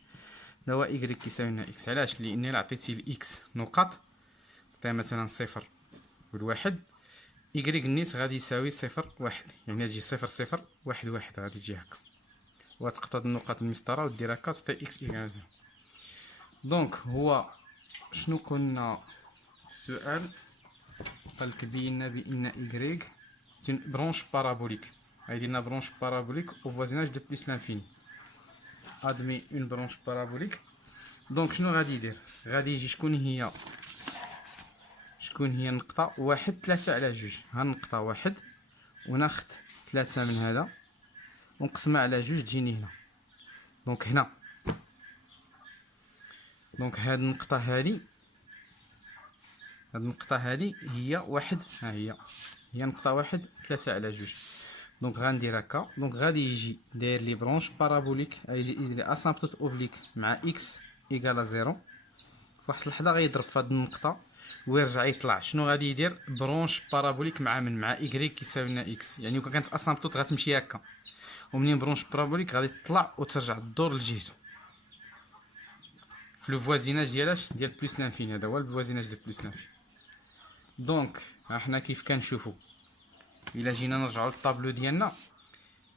هذا هو ايكغيك كيساوي لنا اكس. علاش؟ لان الا عطيتي الاكس نقط تعطيها مثلا صفر والواحد، إيكغيك النيت غادي يساوي صفر واحد، يعني غادي تجي صفر صفر واحد واحد غادي تجي هكا، وتقطع النقاط المسطرة ودير هكا تعطي إكس إيكال زيرو. دونك هو شنو قلنا في السؤال؟ قالك بينا بأن إيكغيك برونش بارابوليك، غيدير لنا برونش بارابوليك أو فوازيناج دو بليس لانفيني. أدمي أون برونش بارابوليك. دونك شنو غادي يدير؟ غادي يجي شكون هي النقطة واحد تلاتة على جوج. ها النقطة واحد وناخد تلاتة من هذا ونقسمها على جوج تجيني هنا. دونك هنا دونك هاد النقطة هادي هي واحد. ها هي نقطة واحد تلاتة على جوج. دونك غندير هكا. دونك غادي يجي داير لي برونش بارابوليك، غيجي يدير لي اسامبتوت اوبليك مع اكس ايكال زيرو. فواحد اللحظة غيضرب في هاد النقطة ويرجع يطلع. شنو غادي يدير؟ برونش بارابوليك مع من مع إيكغيك كيساوي لنا إكس. يعني كون كانت أسامبتوت غتمشي هكا، ومنين برونش بارابوليك غادي تطلع وترجع تدور لجهتو في لو فوازيناج ديال بلوس لانفيني. هذا هو الفوازيناج ديال بلوس لانفيني. دونك ها حنا كيف كنشوفو إلا جينا نرجعو للطابلو ديالنا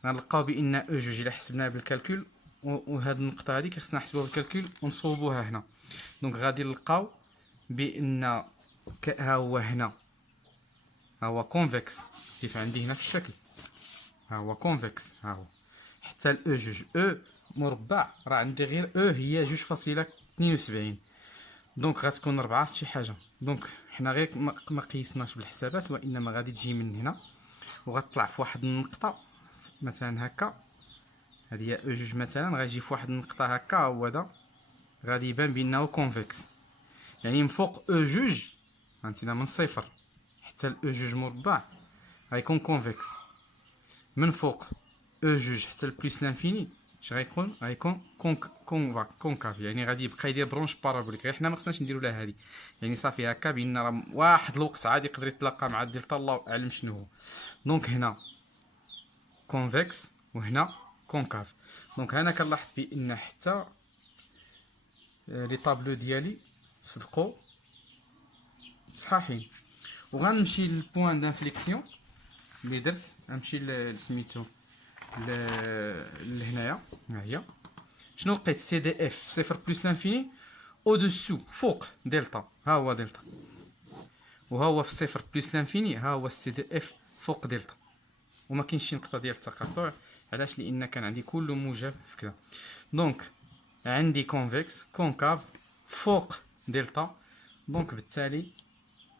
غنلقاو بأن أو جوج إلا حسبناها بالكالكول، وهاد النقطة هادي كيخصنا نحسبوها بالكالكول ونصوبوها هنا. دونك غادي نلقاو بأن ها هو هنا ها هو كونفكس كيف عندي هنا في الشكل. ها هو كونفكس، ها هو حتى الاو جوج او مربع راه عندي غير او هي 2.72. دونك غتكون 4 شي حاجه. دونك حنا غير ما قيسناش بالحسابات، وانما غادي تجي من هنا وغتطلع في واحد النقطه مثلا هكا. هذه هي او جوج مثلا غيجي في واحد النقطه هكا. هو هذا غادي يبان بانه كونفكس. يعني من فوق او جوج عندنا من صفر حتى الاو جوج مربع غيكون كونفكس. من فوق او جوج حتى البليس لانفيني اش غيكون كونكاف. يعني غادي يبقى يدير برونش بارابوليك. غير حنا ما خصناش نديرو لها هادي. يعني صافي هكا بان راه واحد الوقت عادي يقدر يتلاقى مع الدلتا الله اعلم شنو هو. دونك هنا كونفكس وهنا كونكاف. دونك هنا كنلاحظ بان حتى لي طابلو ديالي صدقوا صحاحين. وغنمشي للبوان دانفليكسيون اللي درت. غنمشي لسميتو لهنايا. ها هي شنو لقيت؟ سي دي اف صفر بلس لانفيني او دوسو فوق دلتا. ها هو دلتا، وها هو في صفر بلس لانفيني ها هو سي دي اف فوق دلتا. وما كاينش شي نقطه ديال التقاطع. علاش؟ لان كان عندي كله موجب في كذا. دونك عندي كونفكس كونكاف فوق دلتا. دونك بالتالي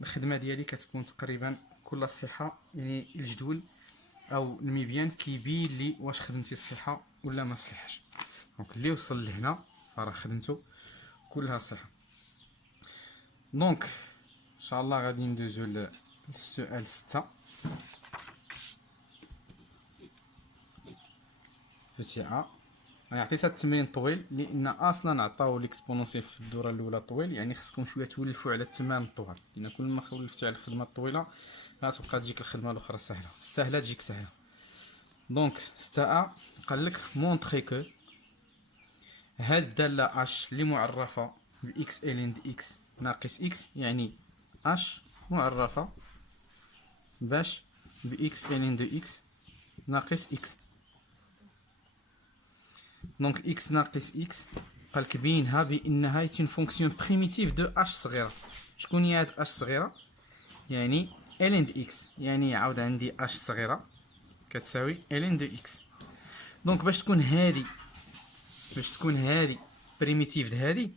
الخدمه ديالي كتكون تقريبا كلها صحيحه. يعني الجدول او المبيان كيبين لي واش خدمتي صحيحه ولا ما صحيحاش. دونك اللي وصل لهنا راه خدمته كلها صحيحه. دونك ان شاء الله غادي ندوزو للسؤال 6 في سي ا. انا عطيت هاد التمرين طويل لان اصلا عطاو ليكسبونونسيال في الدوره الاولى طويل. يعني خصكم شويه تولفوا على التمام الطوال، لان كل ما ولفتوا على الخدمه الطويله غتبقى تجيك الخدمه الاخرى سهله. السهله تجيك سهله. دونك 6 ا قال لك مونطري كو هاد الداله اش اللي معرفه باكس الين دي اكس ناقص إكس يعني أش معرفة باش بإكس إلين دو إكس ناقص إكس. دونك إكس ناقص إكس قالك بينها بأنها هي فونكسيون بريميتيف دو أش صغيرة. شكون هي هاد أش صغيرة؟ يعني إلين دو إكس، يعني عاود عندي أش صغيرة كتساوي إلين دو إكس. دونك باش تكون هادي بريميتيف هادي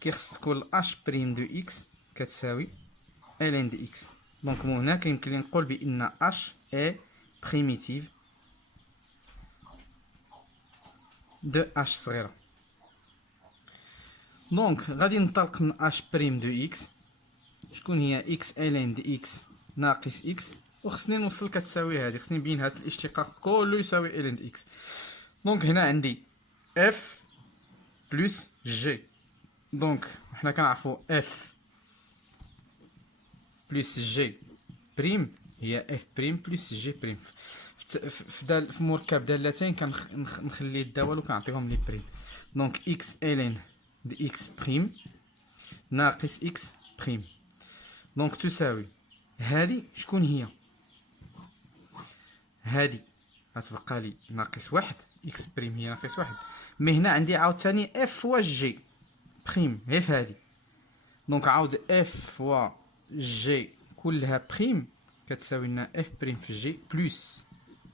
كيخص تكون اش بريم دو اكس كتساوي الين دو اكس. دونك من هنا كيمكن لي نقول بان اش اي بريميتيف دو اش صغيره. دونك غادي ننطلق من اش بريم دو اكس. شكون هي اكس الين دو اكس ناقص اكس، وخصني نوصل كتساوي هادي، خصني نبين هاد الاشتقاق كله يساوي الين دو اكس. دونك هنا عندي اف بلس جي. دونك حنا كنعرفو اف بلس جي بريم هي اف بريم بلس جي بريم. في مركب دالتين كنخلي الدوال وكنعطيهم لي بريم. دونك اكس الين دي اكس بريم ناقص اكس بريم. دونك تساوي هادي شكون هي؟ هادي غتبقى لي ناقص واحد، اكس بريم هي ناقص واحد. مي هنا عندي عاوتاني اف فوا جي بريم غير في هادي. دونك عاود اف فوا جي كلها بريم كتساوي لنا اف بريم في جي بلس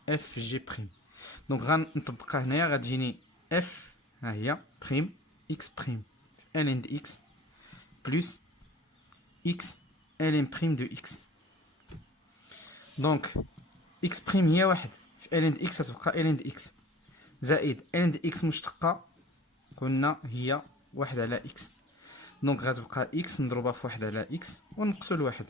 اف في جي بريم. دونك غنطبقها هنايا غتجيني اف ها هي بريم اكس بريم في الين دو اكس بلس اكس الين بريم دو اكس. دونك اكس بريم هي واحد في الين دو اكس غتبقى الين دو اكس زائد الين دو اكس مشتقة قلنا هي واحد على اكس. دونك غتبقى اكس مضروبة في واحد على اكس ونقصو الواحد.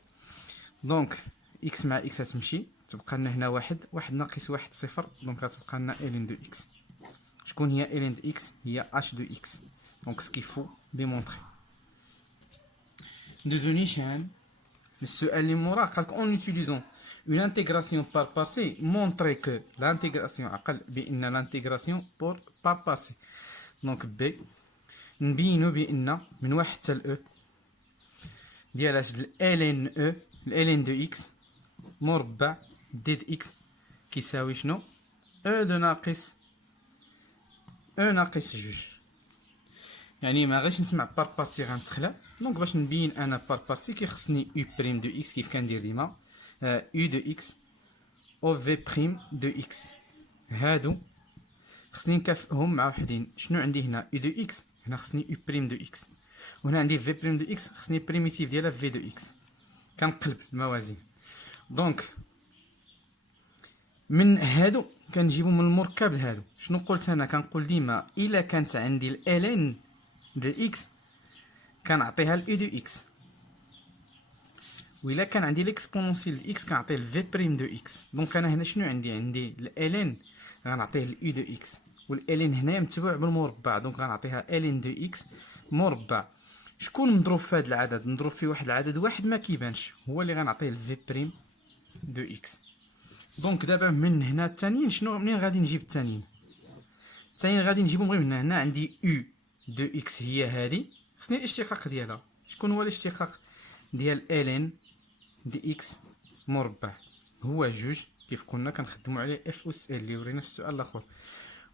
دونك اكس مع اكس غتمشي تبقى لنا هنا واحد، واحد ناقص واحد صفر. دونك غتبقى لنا الين دو اكس. شكون هي الين دو اكس؟ هي اش دو اكس. دونك سكيفو ديمونطري. دوزو نيشان السؤال اللي موراه قالك اون utilisant une intégration par partie montrer que l'intégration عقل بان l'intégration par partie. دونك بي نبينو بان من واحد حتى ل او ديال اش الالين او الالين دو اكس مربع دي د اكس كيساوي شنو؟ او دو ناقص او ناقص جوج. يعني ما غاش نسمع بار بارتي غنتخلع. دونك باش نبين انا بار بارتي كيخصني او بريم دو اكس كيف كندير ديما او دو اكس او في بريم دو اكس. هادو خصني نكافئهم مع وحدين. شنو عندي هنا؟ او دو اكس، هنا خصني او بريم دو اكس، وهنا عندي في بريم دو اكس خصني بريميتيف ديالها في دو اكس. كنقلب الموازين. دونك من هادو كنجيبو من المركب لهادو. شنو قلت انا؟ كنقول ديما الا كانت عندي الالين د اكس كنعطيها الاي دو اكس، وإلا كان عندي ليكسبونونسيال د اكس كنعطيه الفي بريم دو اكس. دونك انا هنا شنو عندي؟ عندي الالين غنعطيه الاي دو اكس، والالين هنا متبوع بالمربع. دونك غنعطيها الين دو اكس مربع. شكون مضروب في هذا العدد؟ مضروب في واحد العدد واحد ما كيبانش، هو اللي غنعطيه الفي بريم دو اكس. دونك دابا من هنا الثانيين شنو منين غادي نجيب الثانيين؟ الثانيين غادي نجيبهم غير من هنا. عندي او دو اكس هي هادي، خصني الاشتقاق ديالها. شكون هو الاشتقاق ديال الين دي اكس مربع؟ هو جوج كيف كنا كنخدموا عليه اف اس ال اللي ورينا في السؤال الاخر.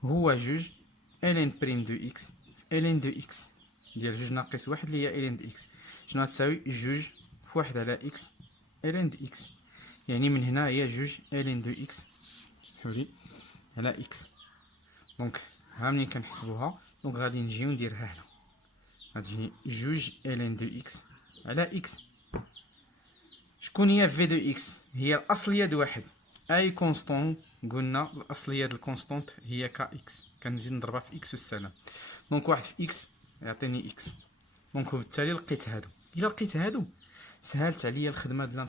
هو جوج الين بريم دو اكس في الين دو اكس ديال جوج ناقص واحد اللي هي الين دو اكس. شنو غتساوي؟ جوج في واحد على اكس الين دو اكس. يعني من هنا هي جوج الين دو اكس سمحولي على اكس. دونك ها منين كنحسبوها دونك غادي نجيو نديرها هنا، غتجيني جوج الين دو اكس على اكس. شكون هي في دو اكس؟ هي الاصليه د واحد، اي كونستونت. قلنا الاصليه د الكونستونت هي ك اكس، كنزيد نضربها في اكس والسلام. دونك واحد في اكس يعطيني اكس. دونك وبالتالي لقيت هادو. الا لقيت هادو سهلت عليا الخدمه د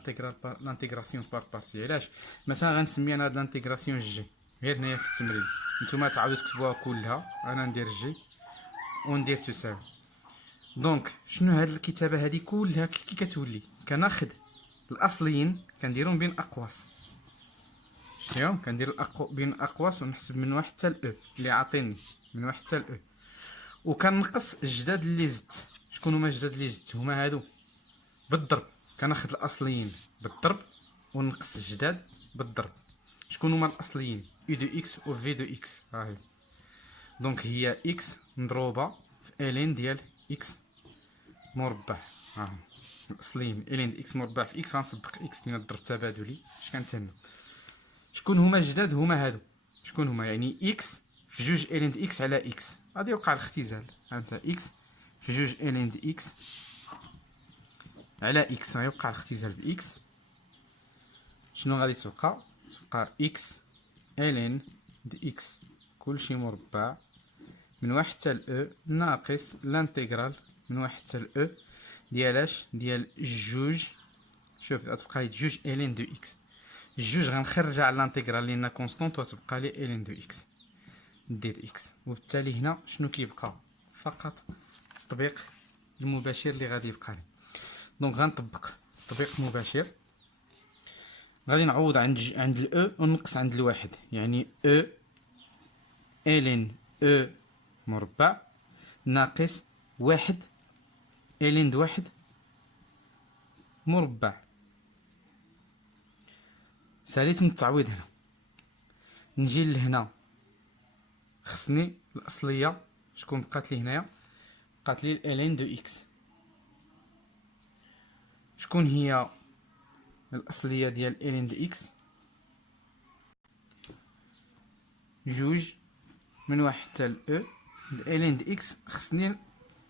لانتيغراسيون بار بارتي. علاش؟ مثلا غنسمي انا هاد لانتيغراسيون جي غير هنايا في التمرين، نتوما تعاودوا تكتبوها كلها، انا ندير جي وندير تساوي. دونك شنو هاد الكتابه هادي كلها كي كتولي؟ كناخد الاصليين كنديرهم بين اقواس. شنو كندير بين اقواس ونحسب من واحد حتى ل او اللي عاطيني من واحد حتى ل او، وكنقص الجداد اللي زدت شكون هما الجداد اللي جدت؟ هما هادو بالضرب. كناخد الاصليين بالضرب ونقص الجداد بالضرب. شكون هما الاصليين؟ اي دو اكس و في دو اكس. هاهي دونك هي اكس مضروبه في الين ديال اكس مربع. ها الاصليين الين اكس مربع في اكس. غنسبق اكس لان الضرب تبادلي. اش كنتسنى؟ شكون هما الجداد؟ هما هادو. شكون هما؟ يعني اكس في جوج الين اكس على اكس. غادي يوقع الاختزال. هانت اكس في جوج الين اكس على اكس غيوقع الاختزال باكس. شنو غادي تبقى؟ تبقى اكس الين دي اكس كلشي مربع من واحد حتى ل او ناقص لانتيغرال من واحد حتى ل او ديالاش ديال جوج. شوف غتبقى لي جوج الين دو اكس. جوج غنخرجها على لانتيغرال لان كونستونط وتبقى لي الين دو اكس ندير اكس. وبالتالي هنا شنو كيبقى؟ فقط التطبيق المباشر اللي غادي يبقى لي. دونك غنطبق تطبيق مباشر. غادي نعوض عند الاو ونقص عند الواحد. يعني او الين او مربع ناقص واحد الين د واحد مربع. ساليت من التعويض هنا. نجي لهنا خصني الاصليه. شكون بقات لي هنايا؟ بقات لي الين دو اكس. شكون هي الاصليه ديال الين دو اكس؟ جوج من واحد حتى ل او الين د اكس. خصني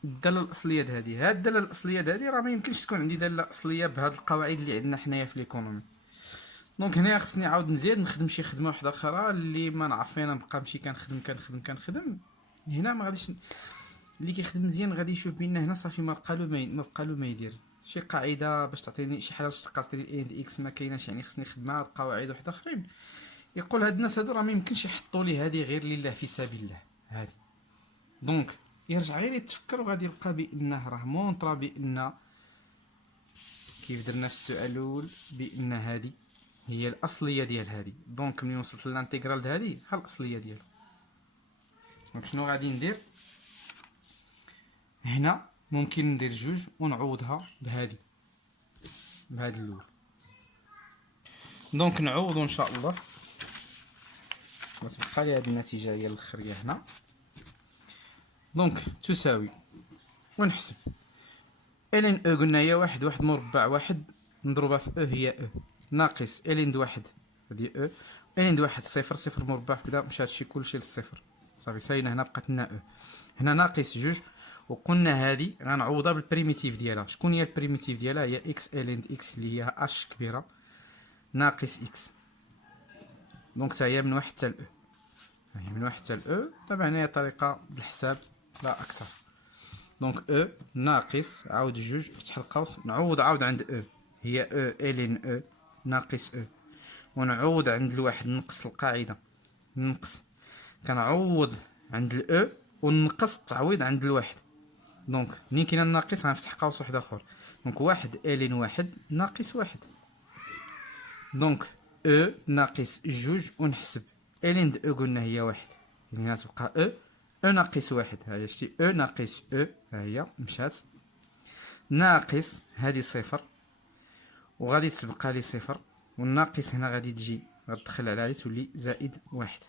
الداله الاصليه هادي. هاد الداله الاصليه هادي راه ما يمكنش تكون عندي داله اصليه بهاد القواعد اللي عندنا حنايا في ليكونومي. دونك هنايا خصني عاود نزيد نخدم شي خدمه واحده اخرى اللي ما نعرف فين نبقى نمشي كنخدم. هنا ما غاديش. اللي كيخدم مزيان غادي يشوف بان هنا صافي ما بقى له ما يدير شي قاعده باش تعطيني شي حاجه باش تقاس لي ان دي اكس ما كايناش. يعني خصني نخدم هاد القواعد واحد اخرين. يقول هاد الناس هادو راه ما يمكنش يحطوا لي هذه غير لله في سبيل الله هادي. دونك يرجع غير يتفكر وغادي يلقى بانه راه مونطرا بان كيف درنا في السؤال الاول بان هذه هي الاصليه ديال هذه. دونك ملي وصلت للانتيغرال هذه ها الاصليه ديالو. دونك شنو غادي ندير هنا؟ ممكن ندير جوج ونعوضها بهذه الاول. دونك نعوضوا ان شاء الله. غتبقى لي هذه النتيجه ديال الاخريه هنا. دونك تساوي ونحسب الين او قلنا هي واحد مربع واحد نضربها في او هي او ناقص الين د واحد هادي او الين د واحد صفر مربع في كذا مشى هادشي كلشي للصفر صافي ساينا. هنا بقات لنا او هنا ناقص جوج. وقلنا هادي غنعوضها بالبريميتيف ديالها. شكون هي البريميتيف ديالها؟ هي اكس الين د اكس اللي هي اش كبيره ناقص اكس. دونك حتى هي من واحد حتى ل او. هي من واحد حتى ل او. طبعا هي طريقه بالحساب لا اكثر. دونك او ناقص عاود جوج فتح القوس نعوض عاود عند او هي او الين او ناقص او. ونعوض عند الواحد نقص القاعده نقص. كنعوض عند الاو ونقص التعويض عند الواحد. دونك منين كاين الناقص غنفتح قوس واحد اخر. دونك واحد الين واحد ناقص واحد. دونك او ناقص جوج ونحسب الين د او قلنا هي واحد. يعني هنا تبقى او ناقص واحد. هاهي شتي او ناقص او ها هي مشات ناقص هادي صفر وغادي تبقى لي صفر. والناقص هنا غادي تجي غتدخل عليها تولي زائد واحد.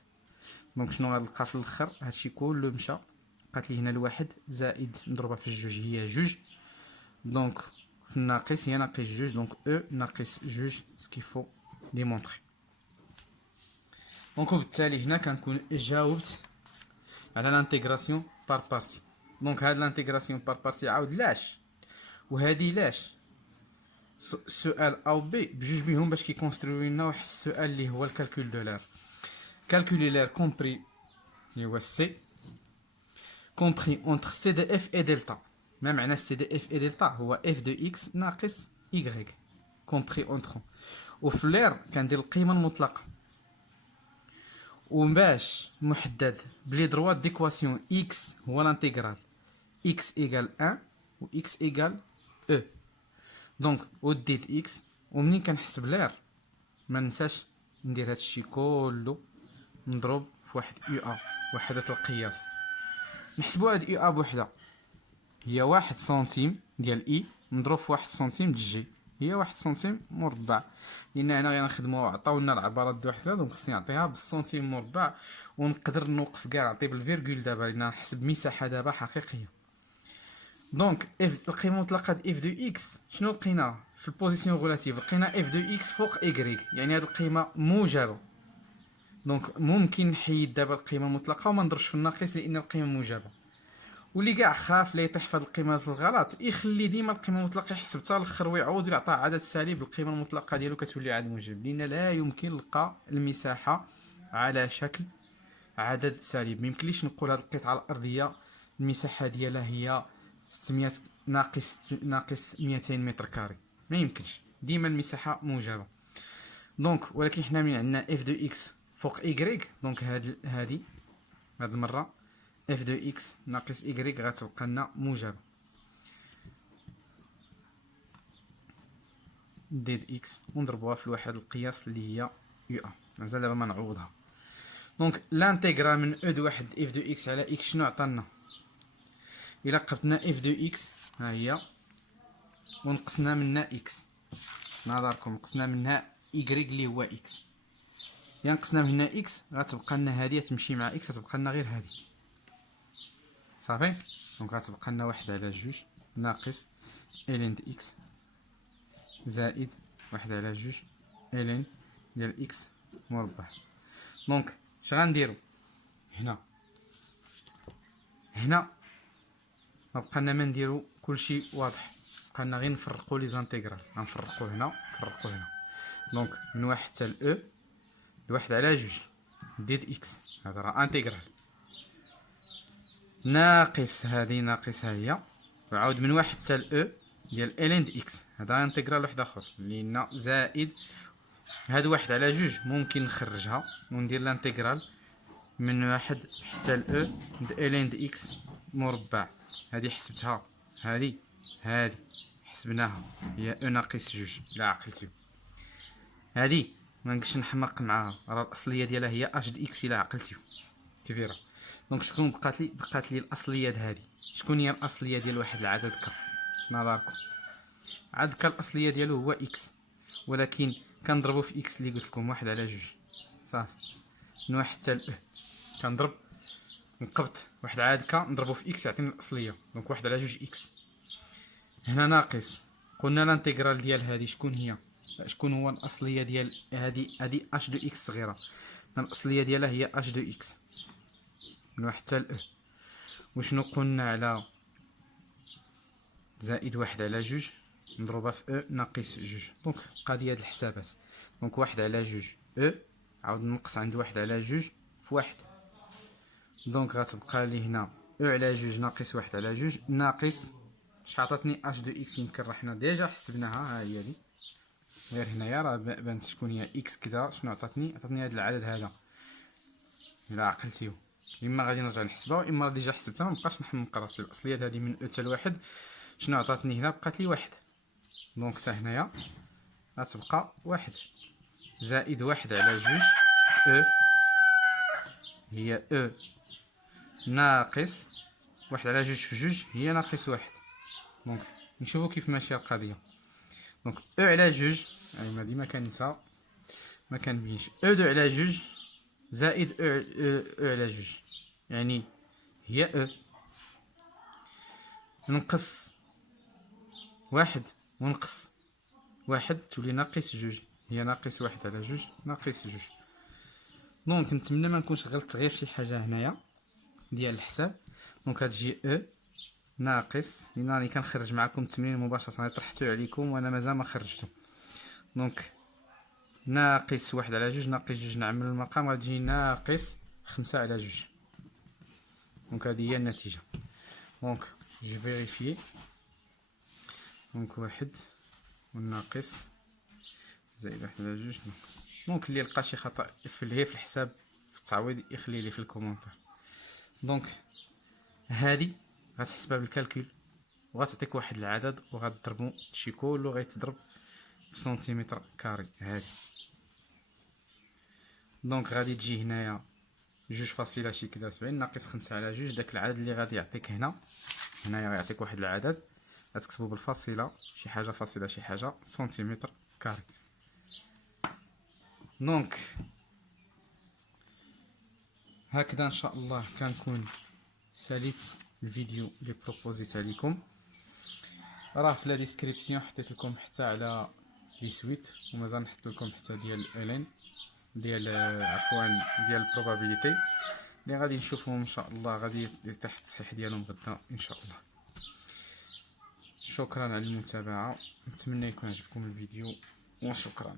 دونك شنو غنلقى في الاخر؟ هادشي كله مشى بقات لي هنا الواحد زائد نضربها في الجوج هي جوج. دونك في الناقص هي ناقص جوج. دونك او ناقص جوج سكيفو ديمونطري. دونك وبالتالي هنا كنكون جاوبت على لانتيغراسيون بار بارتي. دونك هاد لانتيغراسيون بار بارتي عاود لاش وهادي لاش السؤال او بي بجوج بيهم باش كيكونستروي لنا واحد السؤال اللي هو الكالكول دو لير. كالكولي لير كومبري اللي هو سي كومبري اونتر سي دو اف اي دلتا. ما معنى سي دو اف اي دلتا؟ هو اف دو اكس ناقص ايغريك كومبري اونتر. وفي لير كندير القيمه المطلقه وباش محدد بلي دروا ديكواسيون اكس هو لانتيغرال اكس ايغال 1 و اكس ايغال او. دونك وديت اكس ومنين كنحسب لير ما ننساش ندير هادشي كله نضرب في واحد يو ا وحده القياس. نحسبوا هاد يو ا بوحده هي 1 سنتيم ديال اي مضروب في 1 سنتيم د جي، هي 1 سنتيم مربع. لان هنا غنخدمو عطاونا العبارات د واحد ثلاثة، دونك خصني نعطيها بالسنتيم مربع، ونقدر نوقف كاع نعطي بالفيرغول دابا لان نحسب مساحه دابا حقيقيه. دونك اف القيمه المطلقه د اف دو اكس شنو لقينا في البوزيسيون غولاتيف؟ لقينا اف دو اكس فوق ايكغيك، يعني هاد القيمه موجبه. دونك ممكن نحيد دابا القيمه المطلقه وما نضربش في الناقص لان القيمه موجبه. واللي كاع خاف لا يطيح في هاد القيمه في الغلط يخلي ديما القيمه المطلقه يحسب حتى الاخر ويعوض يعطى عدد سالب، القيمه المطلقه ديالو كتولي عدد موجب، لان لا يمكن نلقى المساحه على شكل عدد سالب. ميمكنليش نقول هاد القطعه الارضيه المساحه ديالها هي 600 ناقص 200 متر كاري، ما يمكنش، ديما المساحه موجبه. دونك ولكن حنا من عندنا اف دو اكس فوق ايكغيك، دونك هاد المره اف دو اكس ناقص ايكغيك غتبقى لنا موجبه. ديد اكس ونضربوها في الوحده القياس اللي هي يو ا، مازال دابا ما نعوضها. دونك لانتيغرال من او دو واحد اف دو اكس على اكس شنو عطانا؟ الا قبطنا اف دو اكس ها هي ونقصنا منها اكس، نظركم نقصنا منها ايكغيك اللي هو اكس، الا نقصنا منها اكس غتبقى لنا هادي تمشي مع اكس، غتبقى لنا غير هادي صافي. دونك غتبقى لنا واحد على جوج ناقص الين د اكس زائد واحد على جوج الين ديال اكس مربع. دونك اش غنديرو هنا ما بقالنا ما نديرو كلشي واضح، بقالنا غير نفرقو لي زانتيغرال، غنفرقو هنا نفرقو هنا. دونك من واحد حتى ل او لواحد على جوج ديد اكس، هذا راه انتيغرال ناقص هادي ناقص ها هي، وعاود من واحد حتى ل او ديال الين د اكس، هذا انتيغرال واحد اخر لينا زائد هاد واحد على جوج ممكن نخرجها وندير الانتيغرال من واحد حتى ل او د الين د اكس مربع. هادي حسبتها، هادي حسبناها هي او ناقص جوج الا عقلتي، هادي ما نقدرش نحمق معاها، راه الاصليه ديالها هي اش د اكس الا عقلتيو كبيره. دونك شكون بقات لي الاصليه د هادي؟ شكون هي الاصليه ديال واحد العدد ك؟ نظركم عدد ك الاصليه ديالو هو اكس، ولكن كنضربو في اكس اللي قلت لكم واحد على جوج صافي. من واحد حتى ل كنضرب نقبط واحد العدد ك نضربو في اكس يعطيني الاصليه، دونك واحد على جوج اكس. هنا ناقص، قلنا الانتيغرال ديال هادي شكون هي؟ شكون هو الاصليه ديال هادي اش دو اكس صغيره، الاصليه ديالها هي اش دو اكس من واحد حتى ل وشنو قلنا على زائد واحد على جوج نضربها في او ناقص جوج. دونك قضيه هاد الحسابات، دونك واحد على جوج او عاود نقص عند واحد على جوج في واحد، دونك غتبقى لي هنا او على جوج ناقص واحد على جوج ناقص شحال عطاتني اش دو اكس، يمكن راه حنا ديجا حسبناها، ها هي هادي غير هنايا راه بانت شكون هي اكس كذا. شنو عطاتني هاد العدد هذا الا عقلتيو، اما غادي نرجع نحسبها اما ديجا حسبتها، ما بقاش نحمق راسي. الاصليه هذه من او حتى لواحد شنو عطاتني هنا؟ بقات لي واحد، دونك حتى هنايا غتبقى واحد زائد واحد على جوج في او هي او ناقص واحد على جوج في جوج هي ناقص واحد. دونك نشوفو كيف ماشيه القضيه. دونك او على جوج يعني ما ديما كنسى ما كنبينش، او دو على جوج زائد او على جوج يعني هي او نقص واحد ونقص واحد تولي ناقص جوج، هي ناقص واحد على جوج ناقص جوج. دونك نتمنى ما نكونش غلطت غير شي حاجه هنايا ديال الحساب. دونك غتجي او ناقص، لان راني كنخرج معكم التمرين مباشره، راني طرحته عليكم وانا مازال ما خرجته. دونك ناقص واحد على جوج ناقص جوج نعمل المقام غتجي ناقص 5 على جوج. دونك هذه هي النتيجه. دونك جو فيريفيي، دونك واحد والناقص زائد واحد على جوج. دونك اللي لقى شي خطا في الحساب في التعويض يخلي لي في الكومونتير. دونك هادي غتحسبها بالكالكول وغتعطيك واحد العدد وغتضربو شي كله غيتضرب بسنتيمتر كاري هادي. دونك غادي تجي هنايا 2.70 ناقص 5 على جوج، داك العدد اللي غادي يعطيك هنا هنايا غيعطيك واحد العدد غتكتبو بالفاصله، شي حاجه فاصله شي حاجه سنتيمتر كاري. دونك هكذا ان شاء الله كنكون ساليت الفيديو اللي بروبوزيت عليكم. راه في لا ديسكريبسيون حطيت لكم حتى على لي سويت، ومازال نحط لكم حتى ديال الين ديال عفوا ديال البروبابيليتي اللي غادي نشوفهم ان شاء الله، غادي يتيح التصحيح ديالهم غدا ان شاء الله. شكرا على المتابعه، نتمنى يكون عجبكم الفيديو وشكرا.